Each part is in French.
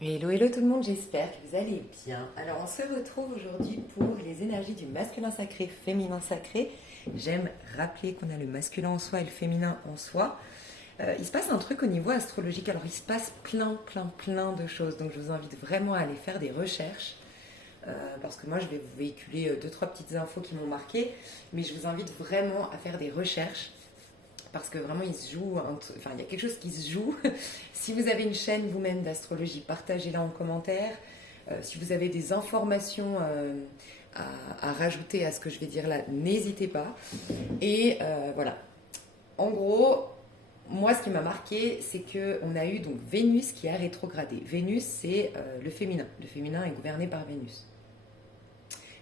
Hello, hello tout le monde, j'espère que vous allez bien. Alors on se retrouve aujourd'hui pour les énergies du masculin sacré, féminin sacré. J'aime rappeler qu'on a le masculin en soi et le féminin en soi. Il se passe un truc au niveau astrologique, alors il se passe plein de choses, donc je vous invite vraiment à aller faire des recherches. Parce que moi je vais vous véhiculer deux, trois petites infos qui m'ont marqué, mais je vous invite vraiment à faire des recherches parce que vraiment il se joue, enfin il y a quelque chose qui se joue. Si vous avez une chaîne vous-même d'astrologie, partagez-la en commentaire. Si vous avez des informations à rajouter à ce que je vais dire là, n'hésitez pas. Et voilà. En gros, moi ce qui m'a marqué, c'est qu'on a eu donc Vénus qui a rétrogradé. Vénus, c'est le féminin. Le féminin est gouverné par Vénus.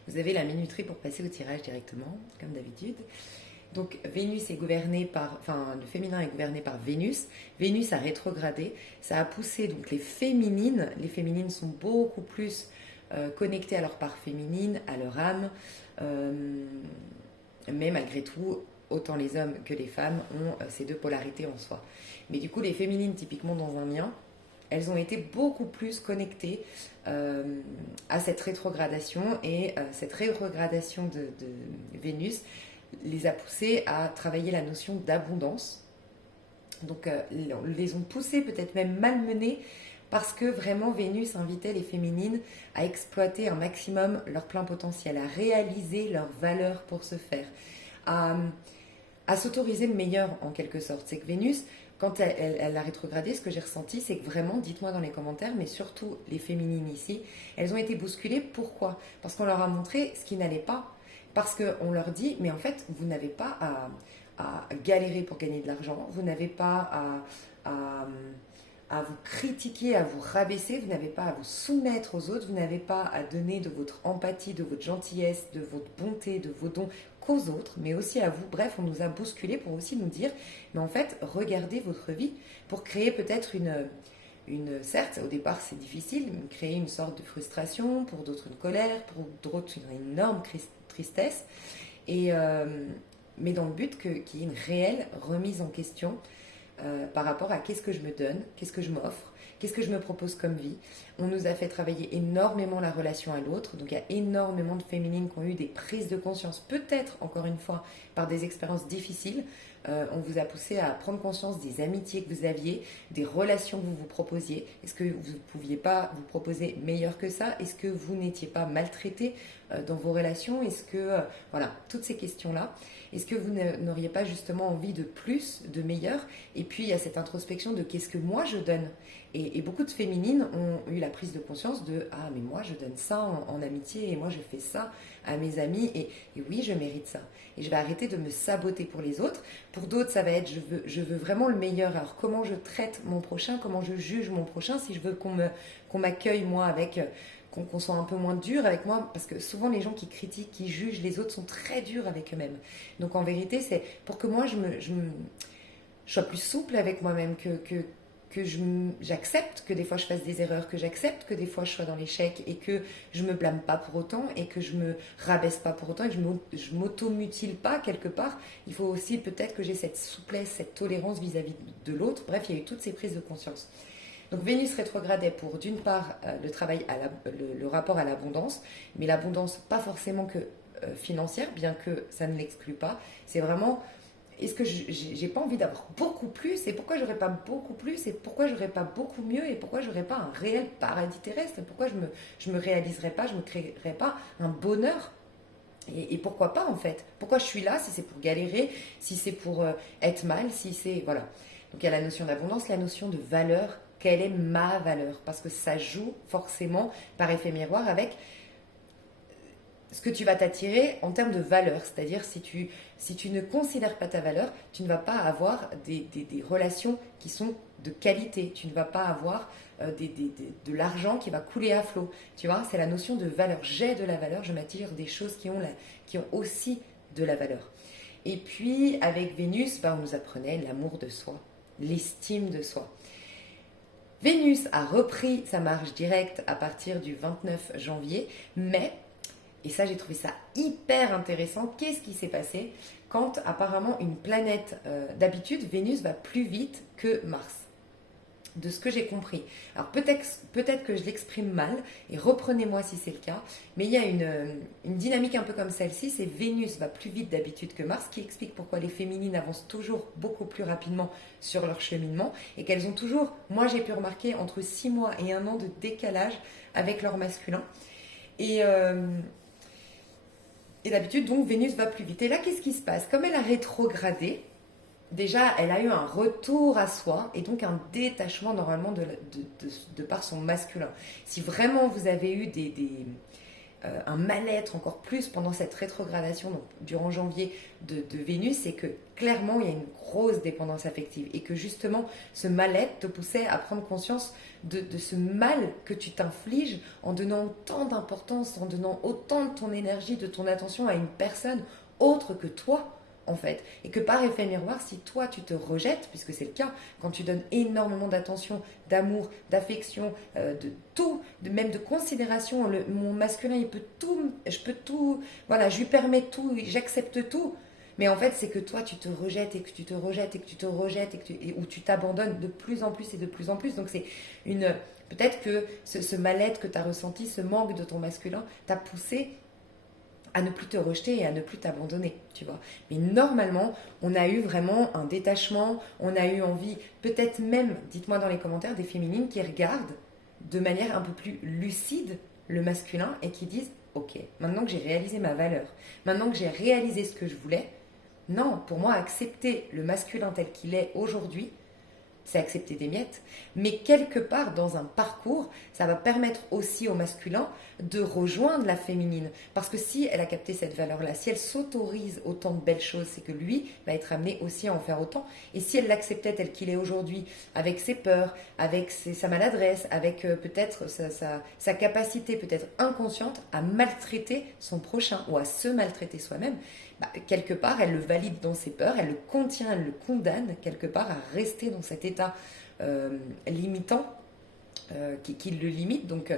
Vous avez la minuterie pour passer au tirage directement, comme d'habitude. Donc Vénus est gouvernée par, enfin le féminin est gouverné par Vénus. Vénus a rétrogradé, ça a poussé donc les féminines. Les féminines sont beaucoup plus connectées à leur part féminine, à leur âme. Euh, mais malgré tout, autant les hommes que les femmes ont ces deux polarités en soi. Mais du coup, les féminines typiquement dans un mien, elles ont été beaucoup plus connectées à cette rétrogradation et cette rétrogradation de Vénus les a poussées à travailler la notion d'abondance. Donc, les ont poussées, peut-être même malmenées, parce que vraiment Vénus invitait les féminines à exploiter un maximum leur plein potentiel, à réaliser leur valeur pour se faire, à, à s'autoriser le meilleur en quelque sorte. C'est que Vénus, quand elle a rétrogradé, ce que j'ai ressenti, c'est que vraiment, dites-moi dans les commentaires, mais surtout les féminines ici, elles ont été bousculées. Pourquoi? Parce qu'on leur a montré ce qui n'allait pas. Parce qu'on leur dit, mais en fait, vous n'avez pas à galérer pour gagner de l'argent, vous n'avez pas à vous critiquer, à vous rabaisser, vous n'avez pas à vous soumettre aux autres, vous n'avez pas à donner de votre empathie, de votre gentillesse, de votre bonté, de vos dons qu'aux autres, mais aussi à vous. Bref, on nous a bousculés pour aussi nous dire, mais en fait, regardez votre vie pour créer peut-être certes, au départ c'est difficile, créer une sorte de frustration, pour d'autres une colère, pour d'autres une énorme tristesse, et, mais dans le but qu'il y ait une réelle remise en question par rapport à qu'est-ce que je me donne, qu'est-ce que je m'offre, qu'est-ce que je me propose comme vie. On nous a fait travailler énormément la relation à l'autre, donc il y a énormément de féminines qui ont eu des prises de conscience, peut-être encore une fois par des expériences difficiles. On vous a poussé à prendre conscience des amitiés que vous aviez, des relations que vous vous proposiez. Est-ce que vous ne pouviez pas vous proposer meilleur que ça? Est-ce que vous n'étiez pas maltraité dans vos relations? Est-ce que, voilà, toutes ces questions-là. Est-ce que vous n'auriez pas justement envie de plus, de meilleur? Et puis il y a cette introspection de qu'est-ce que moi je donne? Et beaucoup de féminines ont eu la prise de conscience de ah mais moi je donne ça en amitié et moi je fais ça à mes amis et oui je mérite ça. Et je vais arrêter de me saboter pour les autres. Pour d'autres ça va être je veux vraiment le meilleur. Alors comment je traite mon prochain, comment je juge mon prochain si je veux qu'on m'accueille moi avec qu'on soit un peu moins dur avec moi, parce que souvent les gens qui critiquent, qui jugent les autres sont très durs avec eux-mêmes. Donc en vérité, c'est pour que moi je sois plus souple avec moi-même, que j'accepte que des fois je fasse des erreurs, que j'accepte que des fois je sois dans l'échec et que je me blâme pas pour autant et que je me rabaisse pas pour autant et que je m'auto-mutile pas quelque part. Il faut aussi peut-être que j'ai cette souplesse, cette tolérance vis-à-vis de l'autre. Bref, il y a eu toutes ces prises de conscience. Donc Vénus rétrogradait pour d'une part le travail le rapport à l'abondance, mais l'abondance pas forcément que financière, bien que ça ne l'exclut pas. C'est vraiment est-ce que j'ai pas envie d'avoir beaucoup plus et pourquoi j'aurais pas beaucoup plus et pourquoi j'aurais pas beaucoup mieux et pourquoi j'aurais pas un réel paradis terrestre et pourquoi je me réaliserais pas, je me créerais pas un bonheur et pourquoi pas en fait? Pourquoi je suis là si c'est pour galérer, si c'est pour être mal, si c'est voilà. Donc il y a la notion d'abondance, la notion de valeur. Quelle est ma valeur? Parce que ça joue forcément par effet miroir avec ce que tu vas t'attirer en termes de valeur. C'est-à-dire si tu ne considères pas ta valeur, tu ne vas pas avoir des relations qui sont de qualité. Tu ne vas pas avoir de l'argent qui va couler à flot. Tu vois, c'est la notion de valeur. J'ai de la valeur, je m'attire des choses qui ont aussi de la valeur. Et puis, avec Vénus, on nous apprenait l'amour de soi, l'estime de soi. Vénus a repris sa marche directe à partir du 29 janvier, mais, et ça j'ai trouvé ça hyper intéressant, qu'est-ce qui s'est passé quand apparemment une planète, d'habitude Vénus va plus vite que Mars. de ce que j'ai compris. Alors peut-être que je l'exprime mal, et reprenez-moi si c'est le cas, mais il y a une dynamique un peu comme celle-ci, c'est Vénus va plus vite d'habitude que Mars, qui explique pourquoi les féminines avancent toujours beaucoup plus rapidement sur leur cheminement, et qu'elles ont toujours, moi j'ai pu remarquer, entre 6 mois et 1 an de décalage avec leur masculin. Et d'habitude, donc, Vénus va plus vite. Et là, qu'est-ce qui se passe? Comme elle a rétrogradé, déjà, elle a eu un retour à soi et donc un détachement normalement de par son masculin. Si vraiment vous avez eu un mal-être encore plus pendant cette rétrogradation, donc durant janvier de Vénus, c'est que clairement il y a une grosse dépendance affective et que justement ce mal-être te poussait à prendre conscience de ce mal que tu t'infliges en donnant autant d'importance, en donnant autant de ton énergie, de ton attention à une personne autre que toi. En fait, et que par effet miroir, si toi tu te rejettes, puisque c'est le cas, quand tu donnes énormément d'attention, d'amour, d'affection, de tout, même de considération, mon masculin il peut tout, je peux tout, voilà, je lui permets tout, j'accepte tout, mais en fait c'est que toi tu te rejettes et que tu te rejettes et que tu te rejettes ou tu t'abandonnes de plus en plus et de plus en plus. Donc c'est peut-être que ce mal-être que tu as ressenti, ce manque de ton masculin t'a poussé à ne plus te rejeter et à ne plus t'abandonner, tu vois. Mais normalement, on a eu vraiment un détachement, on a eu envie, peut-être même, dites-moi dans les commentaires, des féminines qui regardent de manière un peu plus lucide le masculin et qui disent « Ok, maintenant que j'ai réalisé ma valeur, maintenant que j'ai réalisé ce que je voulais, non, pour moi, accepter le masculin tel qu'il est aujourd'hui, c'est accepter des miettes, mais quelque part dans un parcours, ça va permettre aussi au masculin de rejoindre la féminine. Parce que si elle a capté cette valeur-là, si elle s'autorise autant de belles choses, c'est que lui va être amené aussi à en faire autant. Et si elle l'acceptait tel qu'il est aujourd'hui, avec ses peurs, avec sa maladresse, avec peut-être sa capacité peut-être inconsciente à maltraiter son prochain ou à se maltraiter soi-même, quelque part, elle le valide dans ses peurs, elle le contient, elle le condamne quelque part à rester dans cet état limitant qui le limite. Donc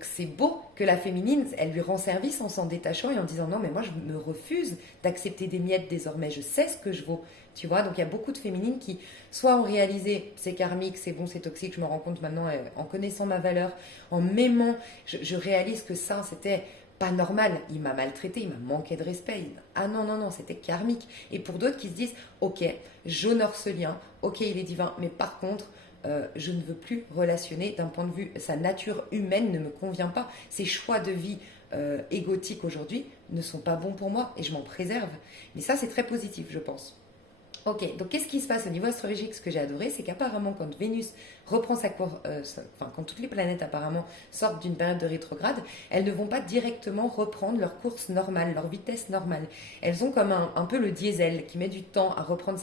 c'est beau que la féminine, elle lui rend service en s'en détachant et en disant non, mais moi je me refuse d'accepter des miettes désormais, je sais ce que je vaux. Tu vois, donc il y a beaucoup de féminines qui soit ont réalisé c'est karmique, c'est bon, c'est toxique, je me rends compte maintenant en connaissant ma valeur, en m'aimant, je réalise que ça c'était pas normal, il m'a maltraité, il m'a manqué de respect. Ah non, non, non, c'était karmique. Et pour d'autres qui se disent, ok, j'honore ce lien, ok, il est divin, mais par contre, je ne veux plus relationner d'un point de vue, sa nature humaine ne me convient pas. Ses choix de vie égotiques aujourd'hui ne sont pas bons pour moi et je m'en préserve. Mais ça, c'est très positif, je pense. Ok, donc qu'est-ce qui se passe au niveau astrologique? Ce que j'ai adoré, c'est qu'apparemment, quand Vénus reprend sa course, quand toutes les planètes apparemment sortent d'une période de rétrograde, elles ne vont pas directement reprendre leur course normale, leur vitesse normale. Elles ont comme un peu le diesel qui met du temps à reprendre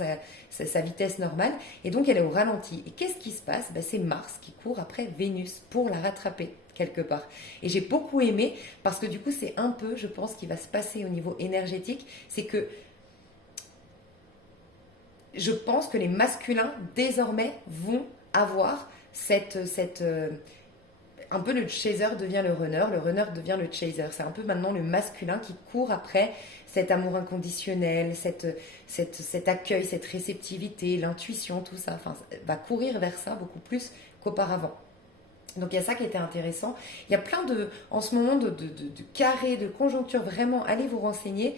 sa vitesse normale, et donc elle est au ralenti. Et qu'est-ce qui se passe? C'est Mars qui court après Vénus pour la rattraper quelque part. Et j'ai beaucoup aimé, parce que du coup, c'est un peu, je pense, ce qui va se passer au niveau énergétique, c'est que je pense que les masculins, désormais, vont avoir un peu le chaser devient le runner devient le chaser. C'est un peu maintenant le masculin qui court après cet amour inconditionnel, cet accueil, cette réceptivité, l'intuition, tout ça. Enfin, va courir vers ça beaucoup plus qu'auparavant. Donc il y a ça qui était intéressant. Il y a plein en ce moment de carrés, de conjonctures, vraiment, allez vous renseigner.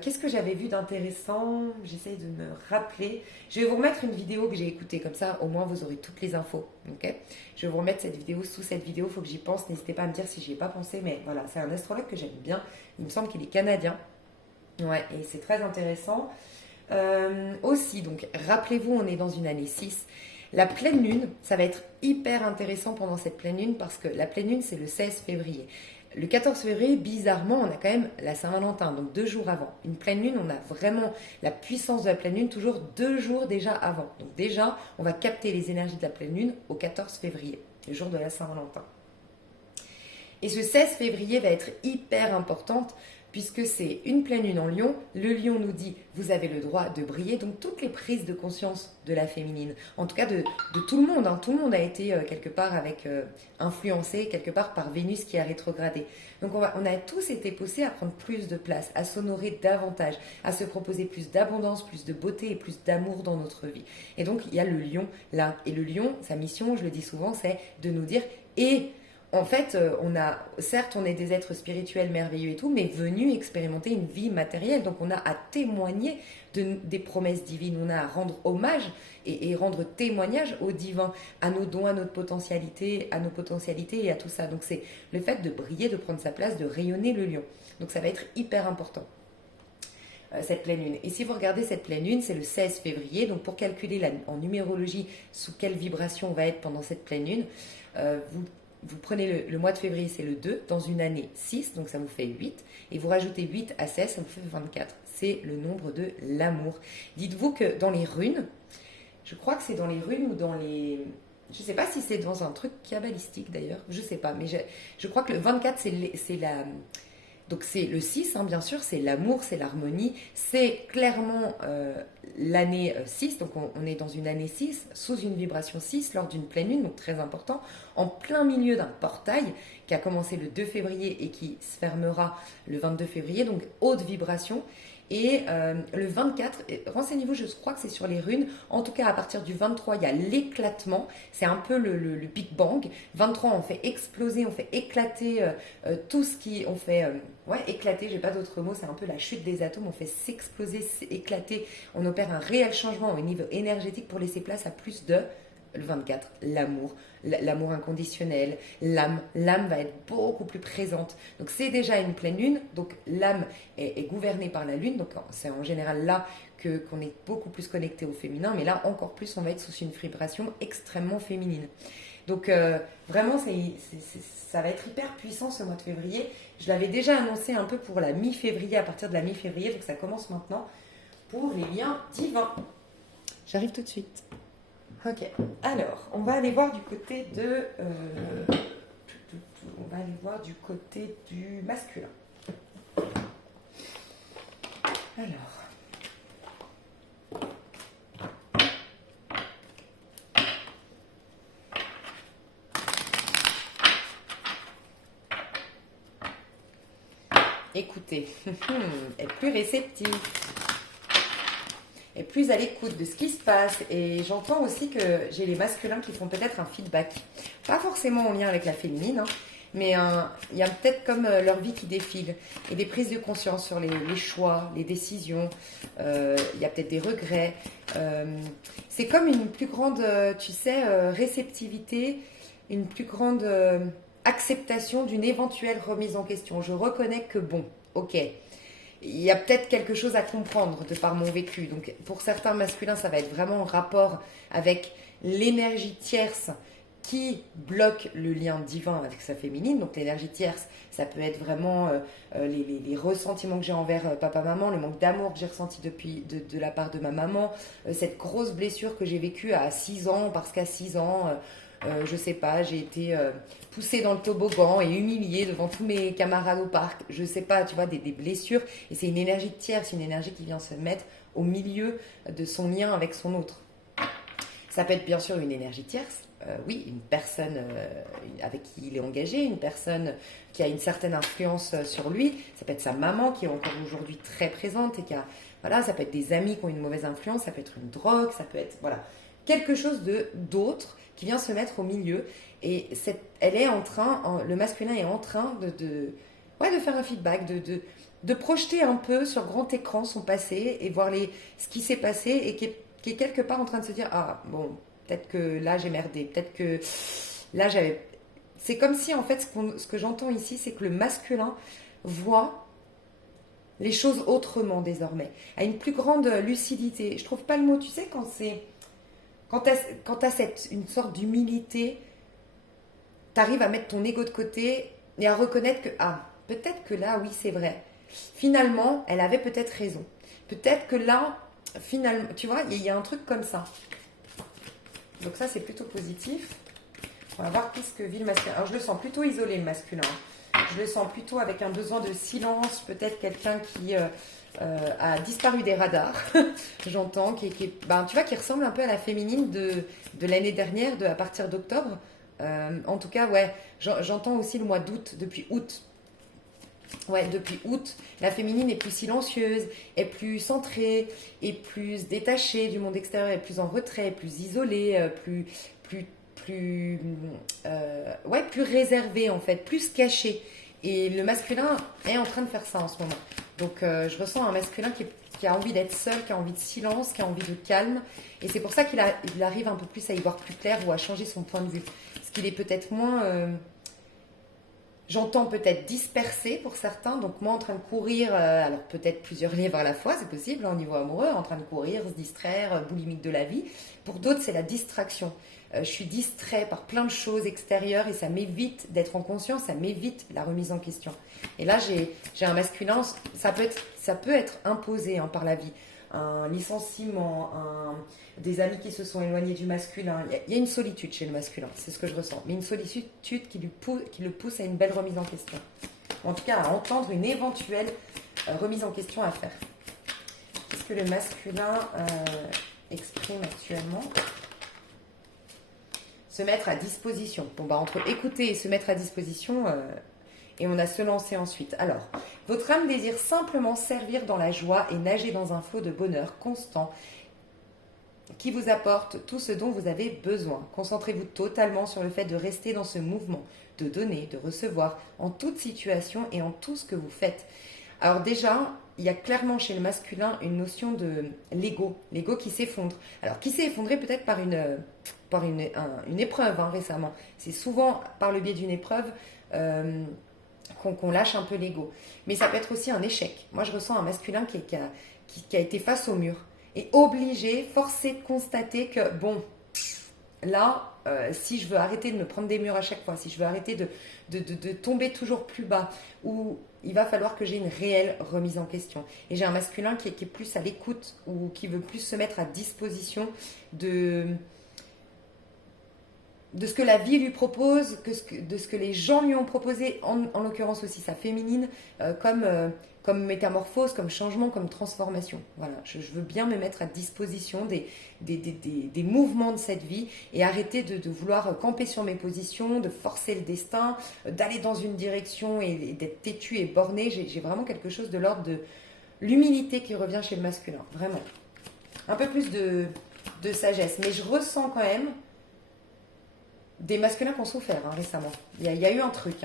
Qu'est-ce que j'avais vu d'intéressant? J'essaye de me rappeler. Je vais vous remettre une vidéo que j'ai écoutée, comme ça au moins vous aurez toutes les infos. Okay, je vais vous remettre cette vidéo sous cette vidéo, il faut que j'y pense. N'hésitez pas à me dire si j'y ai pas pensé, mais voilà, c'est un astrologue que j'aime bien. Il me semble qu'il est canadien. Ouais, et c'est très intéressant. Aussi, donc rappelez-vous, on est dans une année 6. La pleine lune, ça va être hyper intéressant pendant cette pleine lune parce que la pleine lune, c'est le 16 février. Le 14 février, bizarrement, on a quand même la Saint-Valentin, donc 2 jours avant. Une pleine lune, on a vraiment la puissance de la pleine lune toujours 2 jours déjà avant. Donc déjà, on va capter les énergies de la pleine lune au 14 février, le jour de la Saint-Valentin. Et ce 16 février va être hyper importante puisque c'est une pleine lune en Lion. Le Lion nous dit, vous avez le droit de briller. Donc, toutes les prises de conscience de la féminine, en tout cas de tout le monde, hein. Tout le monde a été quelque part influencé quelque part par Vénus qui a rétrogradé. Donc, on a tous été poussés à prendre plus de place, à s'honorer davantage, à se proposer plus d'abondance, plus de beauté et plus d'amour dans notre vie. Et donc, il y a le Lion là. Et le Lion, sa mission, je le dis souvent, c'est de nous dire « et ». En fait, certes, on est des êtres spirituels merveilleux et tout, mais venus expérimenter une vie matérielle. Donc, on a à témoigner des promesses divines. On a à rendre hommage et rendre témoignage au divin, à nos dons, à notre potentialité, à nos potentialités et à tout ça. Donc, c'est le fait de briller, de prendre sa place, de rayonner le lion. Donc, ça va être hyper important. Cette pleine lune. Et si vous regardez cette pleine lune, c'est le 16 février. Donc, pour calculer en numérologie sous quelle vibration on va être pendant cette pleine lune, vous prenez le mois de février, c'est le 2, dans une année 6, donc ça vous fait 8, et vous rajoutez 8 à 16, ça vous fait 24. C'est le nombre de l'amour. Dites-vous que dans les runes, je crois que c'est dans les runes ou dans les... Je ne sais pas si c'est dans un truc kabbalistique d'ailleurs, je ne sais pas, mais je crois que le 24, c'est la... Donc c'est le 6, hein, bien sûr, c'est l'amour, c'est l'harmonie, c'est clairement l'année 6, donc on est dans une année 6, sous une vibration 6, lors d'une pleine lune, donc très important, en plein milieu d'un portail qui a commencé le 2 février et qui se fermera le 22 février, donc haute vibration. Et le 24, renseignez-vous, je crois que c'est sur les runes. En tout cas, à partir du 23, il y a l'éclatement. C'est un peu le Big Bang. 23, on fait exploser, on fait éclater tout ce qui... On fait... éclater, j'ai pas d'autre mot, c'est un peu la chute des atomes. On fait s'exploser, éclater. On opère un réel changement au niveau énergétique pour laisser place à plus de... Le 24, l'amour inconditionnel, l'âme va être beaucoup plus présente. Donc c'est déjà une pleine lune, donc l'âme est gouvernée par la lune, donc c'est en général là qu'on est beaucoup plus connecté au féminin, mais là encore plus on va être sous une vibration extrêmement féminine. Donc vraiment ça va être hyper puissant ce mois de février. Je l'avais déjà annoncé un peu pour la mi-février, à partir de la mi-février, donc ça commence maintenant pour les liens divins. J'arrive tout de suite. Ok, alors, on va aller voir du côté on va aller voir du côté du masculin. Alors. Écoutez, est plus réceptif. Et plus à l'écoute de ce qui se passe. Et j'entends aussi que j'ai les masculins qui font peut-être un feedback. Pas forcément en lien avec la féminine, hein, mais il y a peut-être comme leur vie qui défile. Et des prises de conscience sur les choix, les décisions. Il y a peut-être des regrets. C'est comme une plus grande, réceptivité, une plus grande acceptation d'une éventuelle remise en question. Je reconnais que bon, ok. Il y a peut-être quelque chose à comprendre de par mon vécu. Donc, pour certains masculins, ça va être vraiment en rapport avec l'énergie tierce qui bloque le lien divin avec sa féminine. Donc, l'énergie tierce, ça peut être vraiment les ressentiments que j'ai envers papa-maman, le manque d'amour que j'ai ressenti de la part de ma maman, cette grosse blessure que j'ai vécue à 6 ans, parce qu'à 6 ans... je sais pas, j'ai été poussée dans le toboggan et humiliée devant tous mes camarades au parc. Je sais pas, tu vois, des blessures. Et c'est une énergie tierce, une énergie qui vient se mettre au milieu de son lien avec son autre. Ça peut être bien sûr une énergie tierce. Oui, une personne avec qui il est engagé, une personne qui a une certaine influence sur lui. Ça peut être sa maman qui est encore aujourd'hui très présente et qui a... Voilà, ça peut être des amis qui ont une mauvaise influence, ça peut être une drogue, ça peut être... Voilà, quelque chose d'autre qui vient se mettre au milieu. Et elle est en train, le masculin est en train de faire un feedback, de projeter un peu sur grand écran son passé et voir ce qui s'est passé et qui est quelque part en train de se dire, ah bon, peut-être que là j'ai merdé, peut-être que là j'avais... C'est comme si en fait ce que j'entends ici, c'est que le masculin voit les choses autrement désormais, a une plus grande lucidité. Je trouve pas le mot, tu sais, quand t'as une sorte d'humilité, t'arrives à mettre ton ego de côté et à reconnaître que, peut-être que là, oui, c'est vrai. Finalement, elle avait peut-être raison. Peut-être que là, finalement, tu vois, il y a un truc comme ça. Donc ça, c'est plutôt positif. On va voir qu'est-ce que vit le masculin. Alors, je le sens plutôt isolé, le masculin. Je le sens plutôt avec un besoin de silence, peut-être quelqu'un qui a disparu des radars, j'entends, ben, tu vois, qui ressemble un peu à la féminine de l'année dernière, à partir d'octobre. En tout cas, ouais, j'entends aussi le mois d'août, depuis août. Ouais, depuis août, la féminine est plus silencieuse, est plus centrée, est plus détachée du monde extérieur, est plus en retrait, plus isolée, plus, ouais, plus réservée en fait, plus cachée. Et le masculin est en train de faire ça en ce moment. Donc je ressens un masculin qui a envie d'être seul, qui a envie de silence, qui a envie de calme. Et c'est pour ça il arrive un peu plus à y voir plus clair ou à changer son point de vue. Parce qu'il est peut-être moins... j'entends peut-être dispersé pour certains, donc moi en train de courir, alors peut-être plusieurs livres à la fois, c'est possible, hein, au niveau amoureux, en train de courir, se distraire, boulimique de la vie. Pour d'autres, c'est la distraction. Je suis distrait par plein de choses extérieures et ça m'évite d'être en conscience, ça m'évite la remise en question. Et là, j'ai un masculin, ça peut être imposé hein, par la vie. Un licenciement, des amis qui se sont éloignés du masculin. Il y a une solitude chez le masculin, c'est ce que je ressens. Mais une solitude qui le pousse à une belle remise en question. En tout cas, à entendre une éventuelle remise en question à faire. Qu'est-ce que le masculin exprime actuellement ? Se mettre à disposition. Bon, bah, entre écouter et se mettre à disposition, et on a se lancer ensuite. Alors, votre âme désire simplement servir dans la joie et nager dans un flot de bonheur constant qui vous apporte tout ce dont vous avez besoin. Concentrez-vous totalement sur le fait de rester dans ce mouvement, de donner, de recevoir, en toute situation et en tout ce que vous faites. Alors déjà, il y a clairement chez le masculin une notion de l'ego qui s'effondre. Alors, qui s'est effondré peut-être par une épreuve hein, récemment. C'est souvent par le biais d'une épreuve qu'on lâche un peu l'ego. Mais ça peut être aussi un échec. Moi, je ressens un masculin qui a été face au mur et obligé, forcé de constater que, bon, là, si je veux arrêter de me prendre des murs à chaque fois, si je veux arrêter de tomber toujours plus bas, ou il va falloir que j'ai une réelle remise en question. Et j'ai un masculin qui est plus à l'écoute ou qui veut plus se mettre à disposition de ce que la vie lui propose, de ce que les gens lui ont proposé, en l'occurrence aussi sa féminine, comme métamorphose, comme changement, comme transformation. Voilà, je veux bien me mettre à disposition des mouvements de cette vie et arrêter de vouloir camper sur mes positions, de forcer le destin, d'aller dans une direction et d'être têtu et borné. J'ai vraiment quelque chose de l'ordre de l'humilité qui revient chez le masculin, vraiment. Un peu plus de sagesse, mais je ressens quand même des masculins qui ont souffert hein, récemment. Il y a eu un truc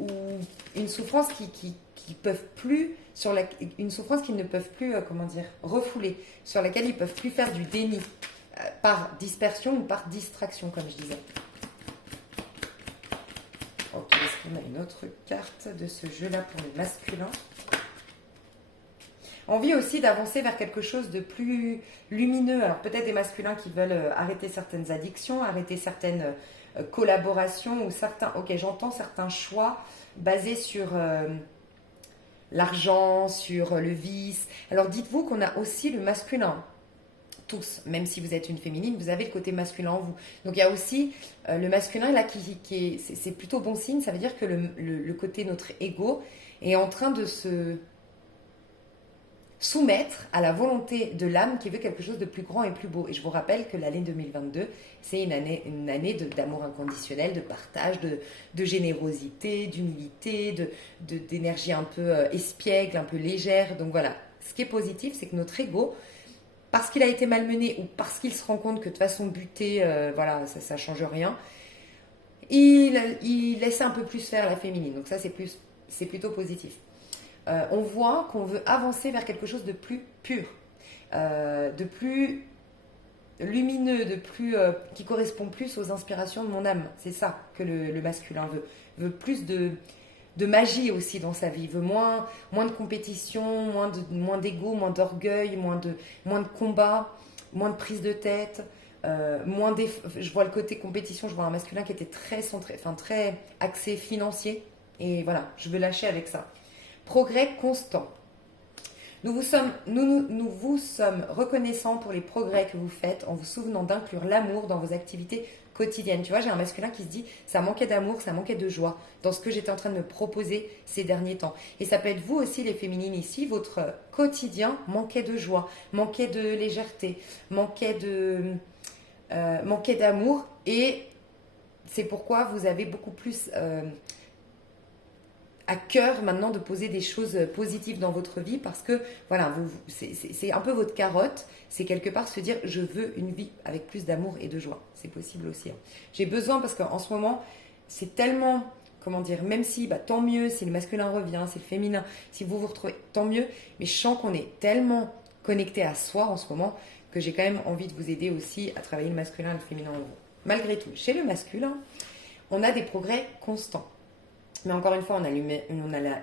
où une souffrance qui peuvent plus une souffrance qu'ils ne peuvent plus refouler, sur laquelle ils peuvent plus faire du déni par dispersion ou par distraction comme je disais. Ok, est-ce qu'on a une autre carte de ce jeu-là pour le masculin ? Envie aussi d'avancer vers quelque chose de plus lumineux. Alors peut-être des masculins qui veulent arrêter certaines addictions, arrêter certaines collaborations ou j'entends certains choix basés sur l'argent, sur le vice. Alors dites-vous qu'on a aussi le masculin. Tous, même si vous êtes une féminine, vous avez le côté masculin en vous. Donc il y a aussi le masculin là c'est plutôt bon signe. Ça veut dire que le côté notre ego est en train de se soumettre à la volonté de l'âme qui veut quelque chose de plus grand et plus beau. Et je vous rappelle que l'année 2022, c'est une année d'amour inconditionnel, de partage, de générosité, d'humilité, d'énergie un peu espiègle, un peu légère. Donc voilà, ce qui est positif, c'est que notre ego, parce qu'il a été malmené ou parce qu'il se rend compte que de façon butée, voilà, ça ne change rien, il laisse un peu plus faire la féminine. Donc ça, c'est plutôt positif. On voit qu'on veut avancer vers quelque chose de plus pur, de plus lumineux, qui correspond plus aux inspirations de mon âme. C'est ça que le masculin veut plus de magie aussi dans sa vie, veut moins de compétition, moins d'ego, moins d'orgueil, moins de combat, moins de prise de tête, je vois le côté compétition, je vois un masculin qui était très centré, très axé financier, et voilà, je veux lâcher avec ça. Progrès constant. Nous vous sommes reconnaissants pour les progrès que vous faites en vous souvenant d'inclure l'amour dans vos activités quotidienne. Tu vois, j'ai un masculin qui se dit, ça manquait d'amour, ça manquait de joie dans ce que j'étais en train de me proposer ces derniers temps. Et ça peut être vous aussi, les féminines ici, votre quotidien manquait de joie, manquait de légèreté, manquait d'amour. Et c'est pourquoi vous avez beaucoup plus à cœur maintenant de poser des choses positives dans votre vie parce que voilà, c'est un peu votre carotte, c'est quelque part se dire je veux une vie avec plus d'amour et de joie. C'est possible aussi. Hein. J'ai besoin parce qu'en ce moment, c'est tellement, comment dire, même si tant mieux si le masculin revient, si le féminin, si vous vous retrouvez, tant mieux, mais je sens qu'on est tellement connecté à soi en ce moment que j'ai quand même envie de vous aider aussi à travailler le masculin et le féminin en vous. Malgré tout, chez le masculin, on a des progrès constants. Mais encore une fois, on a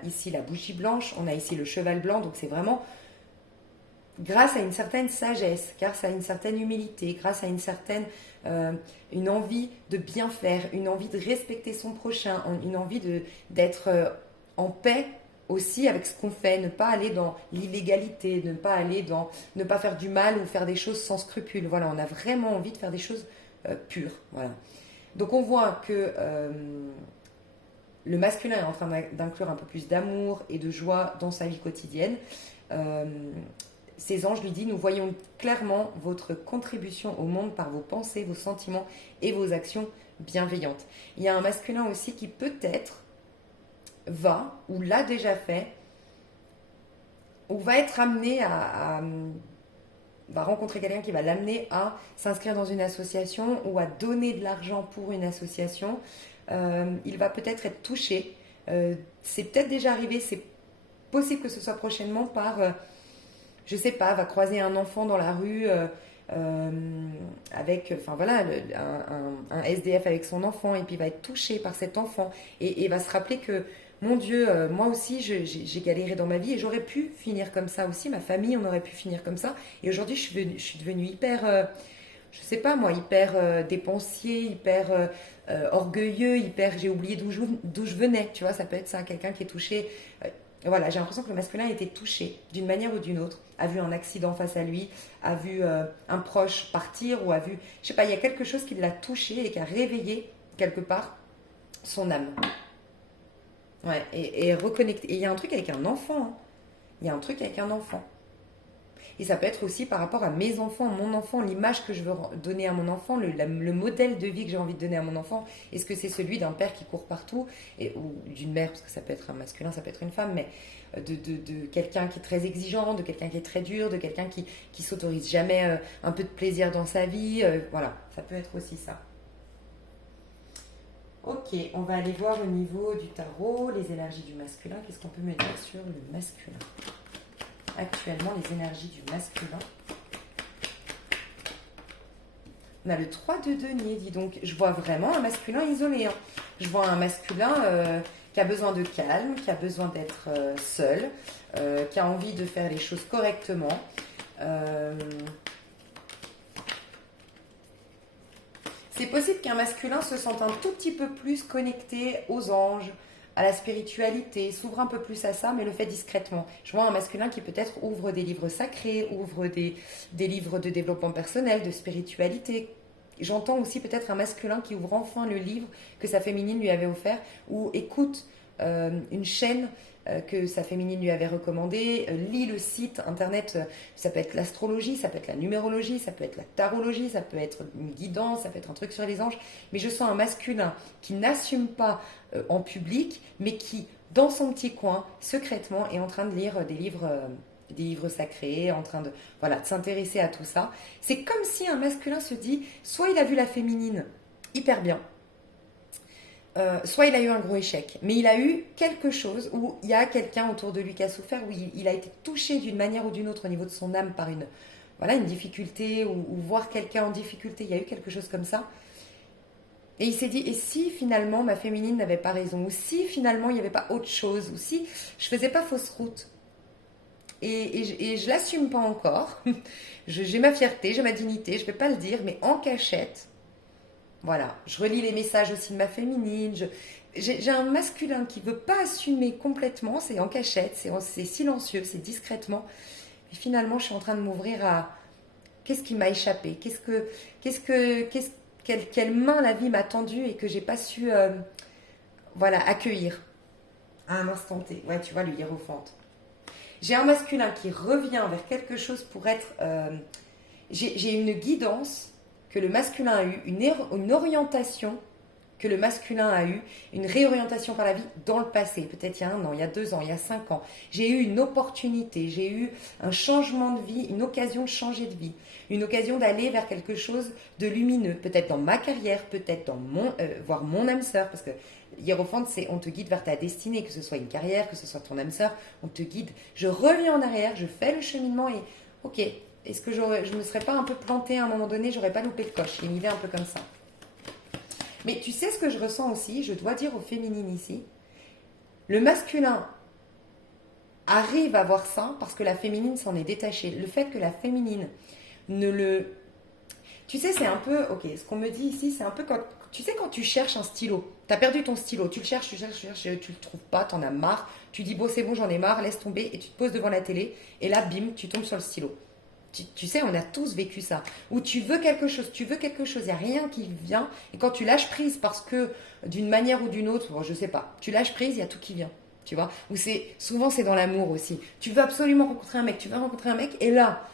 ici la bougie blanche, on a ici le cheval blanc, donc c'est vraiment grâce à une certaine sagesse, grâce à une certaine humilité, grâce à une envie de bien faire, une envie de respecter son prochain, une envie d'être en paix aussi avec ce qu'on fait, ne pas aller dans l'illégalité, ne pas faire du mal ou faire des choses sans scrupule. Voilà, on a vraiment envie de faire des choses pures. Voilà. Donc on voit que le masculin est en train d'inclure un peu plus d'amour et de joie dans sa vie quotidienne. Ces anges lui disent, nous voyons clairement votre contribution au monde par vos pensées, vos sentiments et vos actions bienveillantes. Il y a un masculin aussi qui peut-être va, ou l'a déjà fait, ou va être amené va rencontrer quelqu'un qui va l'amener à s'inscrire dans une association ou à donner de l'argent pour une association. Il va peut-être être touché. C'est peut-être déjà arrivé, c'est possible que ce soit prochainement par, je sais pas, va croiser un enfant dans la rue avec, enfin voilà, un SDF avec son enfant et puis il va être touché par cet enfant et va se rappeler que, mon Dieu, moi aussi j'ai galéré dans ma vie et j'aurais pu finir comme ça aussi, ma famille, on aurait pu finir comme ça. Et aujourd'hui, je suis devenue hyper, je sais pas moi, hyper dépensier, hyper orgueilleux, j'ai oublié d'où je venais, tu vois, ça peut être ça, quelqu'un qui est touché. Voilà, j'ai l'impression que le masculin a été touché d'une manière ou d'une autre, a vu un accident face à lui, a vu un proche partir ou a vu, je sais pas, il y a quelque chose qui l'a touché et qui a réveillé quelque part son âme. Ouais, et reconnecter. Et il y a un truc avec un enfant. Hein. Il y a un truc avec un enfant. Et ça peut être aussi par rapport à mes enfants, mon enfant, l'image que je veux donner à mon enfant, le modèle de vie que j'ai envie de donner à mon enfant. Est-ce que c'est celui d'un père qui court partout, ou d'une mère, parce que ça peut être un masculin, ça peut être une femme, mais de quelqu'un qui est très exigeant, de quelqu'un qui est très dur, de quelqu'un qui s'autorise jamais un peu de plaisir dans sa vie. Voilà, ça peut être aussi ça. Ok, on va aller voir au niveau du tarot, les énergies du masculin. Qu'est-ce qu'on peut me dire sur le masculin? Actuellement, les énergies du masculin. On a le 3 de denier, dis donc. Je vois vraiment un masculin isolé. Hein. Je vois un masculin qui a besoin de calme, qui a besoin d'être seul, qui a envie de faire les choses correctement. C'est possible qu'un masculin se sente un tout petit peu plus connecté aux anges, à la spiritualité, s'ouvre un peu plus à ça, mais le fait discrètement. Je vois un masculin qui peut-être ouvre des livres sacrés, ouvre des livres de développement personnel, de spiritualité. J'entends aussi peut-être un masculin qui ouvre enfin le livre que sa féminine lui avait offert, ou écoute une chaîne que sa féminine lui avait recommandé, lit le site internet, ça peut être l'astrologie, ça peut être la numérologie, ça peut être la tarologie, ça peut être une guidance, ça peut être un truc sur les anges, mais je sens un masculin qui n'assume pas en public, mais qui, dans son petit coin, secrètement, est en train de lire des livres sacrés, en train de s'intéresser à tout ça. C'est comme si un masculin se dit, soit il a vu la féminine hyper bien, soit il a eu un gros échec, mais il a eu quelque chose où il y a quelqu'un autour de lui qui a souffert, où il a été touché d'une manière ou d'une autre au niveau de son âme par une difficulté, ou voir quelqu'un en difficulté, il y a eu quelque chose comme ça. Et il s'est dit, et si finalement ma féminine n'avait pas raison, ou si finalement il n'y avait pas autre chose, ou si je faisais pas fausse route. Et je l'assume pas encore. J'ai ma fierté, j'ai ma dignité, je vais pas le dire, mais en cachette. Voilà, je relis les messages aussi de ma féminine. J'ai un masculin qui veut pas assumer complètement, c'est en cachette, c'est silencieux, c'est discrètement. Et finalement, je suis en train de m'ouvrir à qu'est-ce qui m'a échappé, qu'est-ce quelle main la vie m'a tendue et que j'ai pas su voilà, accueillir à un instant T. Ouais, tu vois, le hiérophante. J'ai un masculin qui revient vers quelque chose pour être... j'ai une guidance que le masculin a eue, une orientation que le masculin a eue, une réorientation par la vie dans le passé, peut-être il y a 1 an, il y a 2 ans, il y a 5 ans. J'ai eu une opportunité, j'ai eu un changement de vie, une occasion de changer de vie, une occasion d'aller vers quelque chose de lumineux, peut-être dans ma carrière, peut-être dans voir mon âme sœur, parce que hiérophante, c'est on te guide vers ta destinée, que ce soit une carrière, que ce soit ton âme sœur, on te guide. Je reviens en arrière, je fais le cheminement et ok, est-ce que je ne me serais pas un peu plantée à un moment donné, j'aurais pas loupé le coche. Il y a une idée un peu comme ça. Mais tu sais ce que je ressens aussi, je dois dire aux féminines ici, le masculin arrive à voir ça parce que la féminine s'en est détachée. Le fait que la féminine ne le... Tu sais, c'est un peu... Ok, ce qu'on me dit ici, c'est un peu quand... Tu sais, quand tu cherches un stylo, tu as perdu ton stylo, tu le cherches, tu le trouves pas, tu en as marre, tu dis, bon, c'est bon, j'en ai marre, laisse tomber, et tu te poses devant la télé, et là, bim, tu tombes sur le stylo. Tu sais, on a tous vécu ça. Où tu veux quelque chose, il n'y a rien qui vient. Et quand tu lâches prise parce que d'une manière ou d'une autre, bon, je sais pas, tu lâches prise, il y a tout qui vient. Tu vois. Ou souvent c'est dans l'amour aussi. Tu veux absolument rencontrer un mec, et là,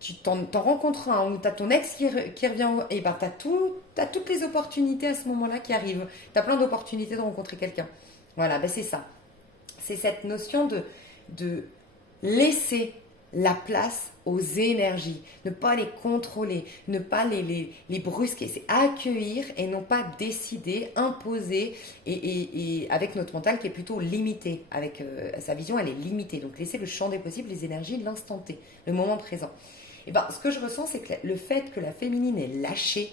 tu t'en rencontres un, ou tu as ton ex qui revient, et ben tu as toutes les opportunités à ce moment-là qui arrivent. Tu as plein d'opportunités de rencontrer quelqu'un. Voilà, ben c'est ça. C'est cette notion de laisser la place aux énergies, ne pas les contrôler, ne pas les brusquer, c'est accueillir et non pas décider, imposer, et avec notre mental qui est plutôt limité, avec sa vision elle est limitée, donc laisser le champ des possibles, les énergies, l'instant T, le moment présent. Et ben, ce que je ressens, c'est que le fait que la féminine est lâchée,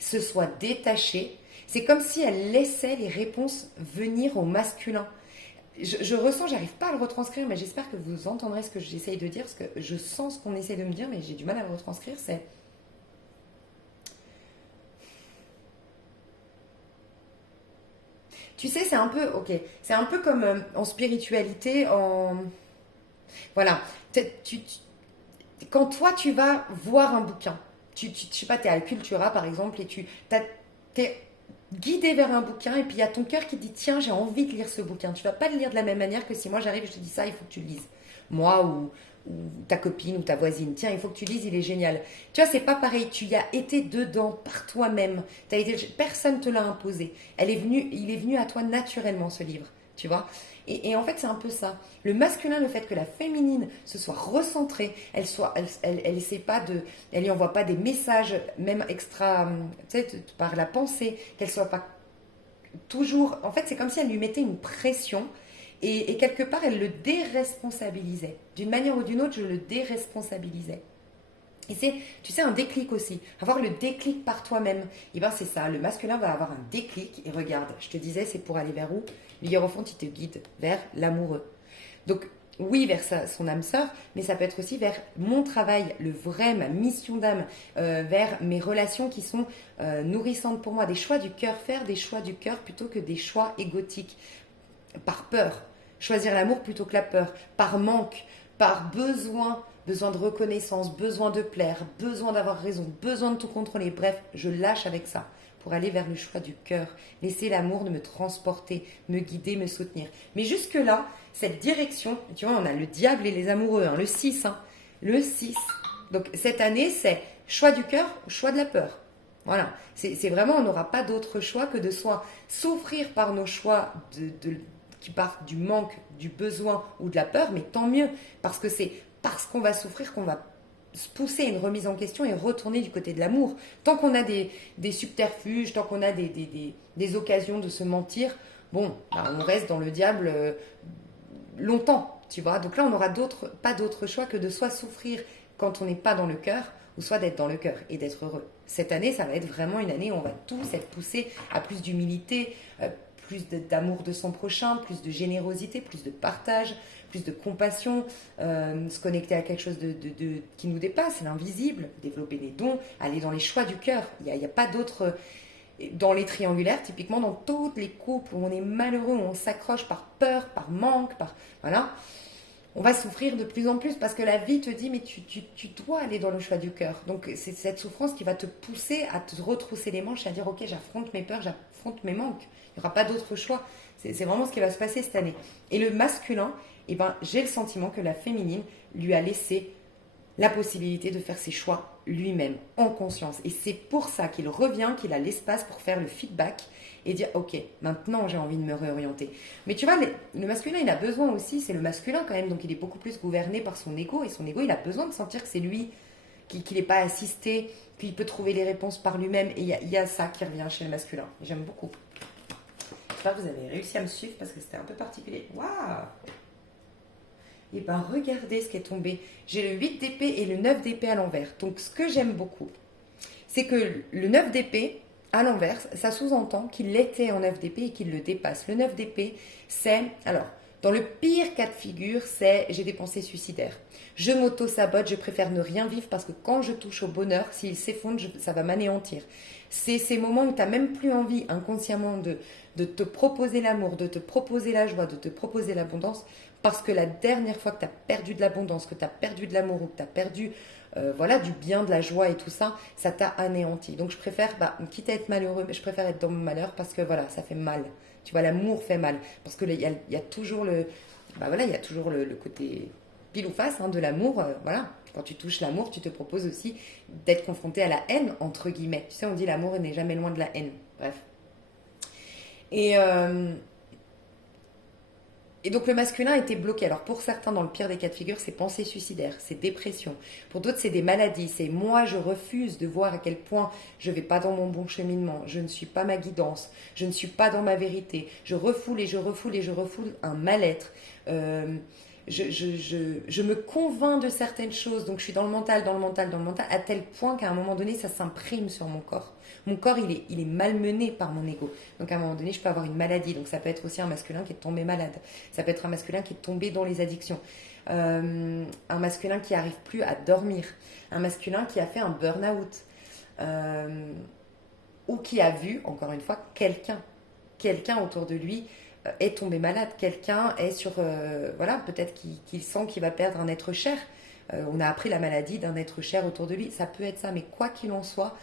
se soit détachée, c'est comme si elle laissait les réponses venir au masculin. Je ressens, j'arrive pas à le retranscrire, mais j'espère que vous entendrez ce que j'essaye de dire, parce que je sens ce qu'on essaye de me dire, mais j'ai du mal à le retranscrire, c'est... Tu sais, c'est un peu, ok, c'est un peu comme en spiritualité, voilà, quand toi tu vas voir un bouquin, je sais pas, tu es à Cultura par exemple, et t'es guidé vers un bouquin, et puis il y a ton cœur qui dit tiens, j'ai envie de lire ce bouquin. Tu vas pas le lire de la même manière que si moi j'arrive et je te dis ça, il faut que tu le lises. Moi ou ta copine ou ta voisine, tiens, il faut que tu lises, il est génial. Tu vois, c'est pas pareil, tu y as été dedans par toi-même. Personne te l'a imposé. Il est venu à toi naturellement ce livre, tu vois. Et en fait, c'est un peu ça. Le masculin, le fait que la féminine se soit recentrée, elle essaie pas elle y envoie pas des messages, même extra, tu sais, par la pensée, qu'elle soit pas toujours. En fait, c'est comme si elle lui mettait une pression et quelque part, elle le déresponsabilisait. D'une manière ou d'une autre, je le déresponsabilisais. Et c'est, tu sais, un déclic aussi. Avoir le déclic par toi-même. Et bien, c'est ça. Le masculin va avoir un déclic. Et regarde, je te disais, c'est pour aller vers où? Le hiérophante, il te guide vers l'amoureux. Donc, oui, vers son âme sœur, mais ça peut être aussi vers mon travail, le vrai, ma mission d'âme, vers mes relations qui sont nourrissantes pour moi. Des choix du cœur, faire des choix du cœur plutôt que des choix égotiques. Par peur. Choisir l'amour plutôt que la peur. Par manque, par besoin de reconnaissance, besoin de plaire, besoin d'avoir raison, besoin de tout contrôler. Bref, je lâche avec ça pour aller vers le choix du cœur. Laisser l'amour de me transporter, me guider, me soutenir. Mais jusque-là, cette direction, tu vois, on a le diable et les amoureux, hein, le 6. Hein, le 6. Donc cette année, c'est choix du cœur ou choix de la peur. Voilà, c'est vraiment, on n'aura pas d'autre choix que de soit souffrir par nos choix qui partent du manque, du besoin ou de la peur, mais tant mieux, parce que c'est parce qu'on va souffrir qu'on va se pousser à une remise en question et retourner du côté de l'amour. Tant qu'on a des subterfuges, tant qu'on a des occasions de se mentir, bon, bah, on reste dans le diable longtemps, tu vois. Donc là, on n'aura pas d'autre choix que de soit souffrir quand on n'est pas dans le cœur, ou soit d'être dans le cœur et d'être heureux. Cette année, ça va être vraiment une année où on va tous être poussés à plus d'humilité, plus d'amour de son prochain, plus de générosité, plus de partage, plus de compassion, se connecter à quelque chose qui nous dépasse, l'invisible, développer des dons, aller dans les choix du cœur. Il n'y a pas d'autre... Dans les triangulaires, typiquement dans tous les couples où on est malheureux, où on s'accroche par peur, par manque, voilà. on va souffrir de plus en plus parce que la vie te dit mais tu dois aller dans le choix du cœur. Donc c'est cette souffrance qui va te pousser à te retrousser les manches et à dire ok, j'affronte mes peurs, j'affronte mes manques. Il n'y aura pas d'autre choix. C'est vraiment ce qui va se passer cette année. Et le masculin, eh ben, j'ai le sentiment que la féminine lui a laissé la possibilité de faire ses choix lui-même, en conscience. Et c'est pour ça qu'il revient, qu'il a l'espace pour faire le feedback et dire ok, maintenant j'ai envie de me réorienter. Mais tu vois, le masculin, il a besoin aussi, c'est le masculin quand même, donc il est beaucoup plus gouverné par son ego, et son ego, il a besoin de sentir que c'est lui, qu'il n'est pas assisté, qu'il peut trouver les réponses par lui-même, et il y a ça qui revient chez le masculin. J'aime beaucoup. J'espère que vous avez réussi à me suivre parce que c'était un peu particulier. Waouh! Et bien regardez ce qui est tombé. J'ai le 8 d'épée et le 9 d'épée à l'envers. Donc ce que j'aime beaucoup, c'est que le 9 d'épée à l'envers, ça sous-entend qu'il était en 9 d'épée et qu'il le dépasse. Le 9 d'épée, c'est... Alors, dans le pire cas de figure, c'est j'ai des pensées suicidaires. Je m'auto-sabote, je préfère ne rien vivre parce que quand je touche au bonheur, s'il s'effondre, ça va m'anéantir. C'est ces moments où tu n'as même plus envie inconsciemment de te proposer l'amour, de te proposer la joie, de te proposer l'abondance, parce que la dernière fois que tu as perdu de l'abondance, que tu as perdu de l'amour ou que tu as perdu voilà, du bien, de la joie et tout ça, ça t'a anéanti. Donc je préfère, quitte à être malheureux, mais je préfère être dans mon malheur parce que voilà, ça fait mal. Tu vois, l'amour fait mal. Parce qu'il y a toujours il y a toujours le côté pile ou face de l'amour. Voilà, quand tu touches l'amour, tu te proposes aussi d'être confronté à la haine, entre guillemets. Tu sais, on dit l'amour n'est jamais loin de la haine. Bref. Et donc le masculin était bloqué. Alors pour certains, dans le pire des cas de figure, c'est pensées suicidaires, c'est dépression. Pour d'autres, c'est des maladies. C'est moi, je refuse de voir à quel point je ne vais pas dans mon bon cheminement. Je ne suis pas ma guidance. Je ne suis pas dans ma vérité. Je refoule et je refoule et je refoule un mal-être. Je me convainc de certaines choses. Donc je suis dans le mental, à tel point qu'à un moment donné, ça s'imprime sur mon corps. Mon corps, il est malmené par mon ego. Donc à un moment donné, je peux avoir une maladie. Donc ça peut être aussi un masculin qui est tombé malade. Ça peut être un masculin qui est tombé dans les addictions. Un masculin qui n'arrive plus à dormir. Un masculin qui a fait un burn-out. Ou qui a vu, encore une fois, quelqu'un autour de lui est tombé malade. Quelqu'un est sur... voilà, peut-être qu'il sent qu'il va perdre un être cher. On a appris la maladie d'un être cher autour de lui. Ça peut être ça, mais quoi qu'il en soit...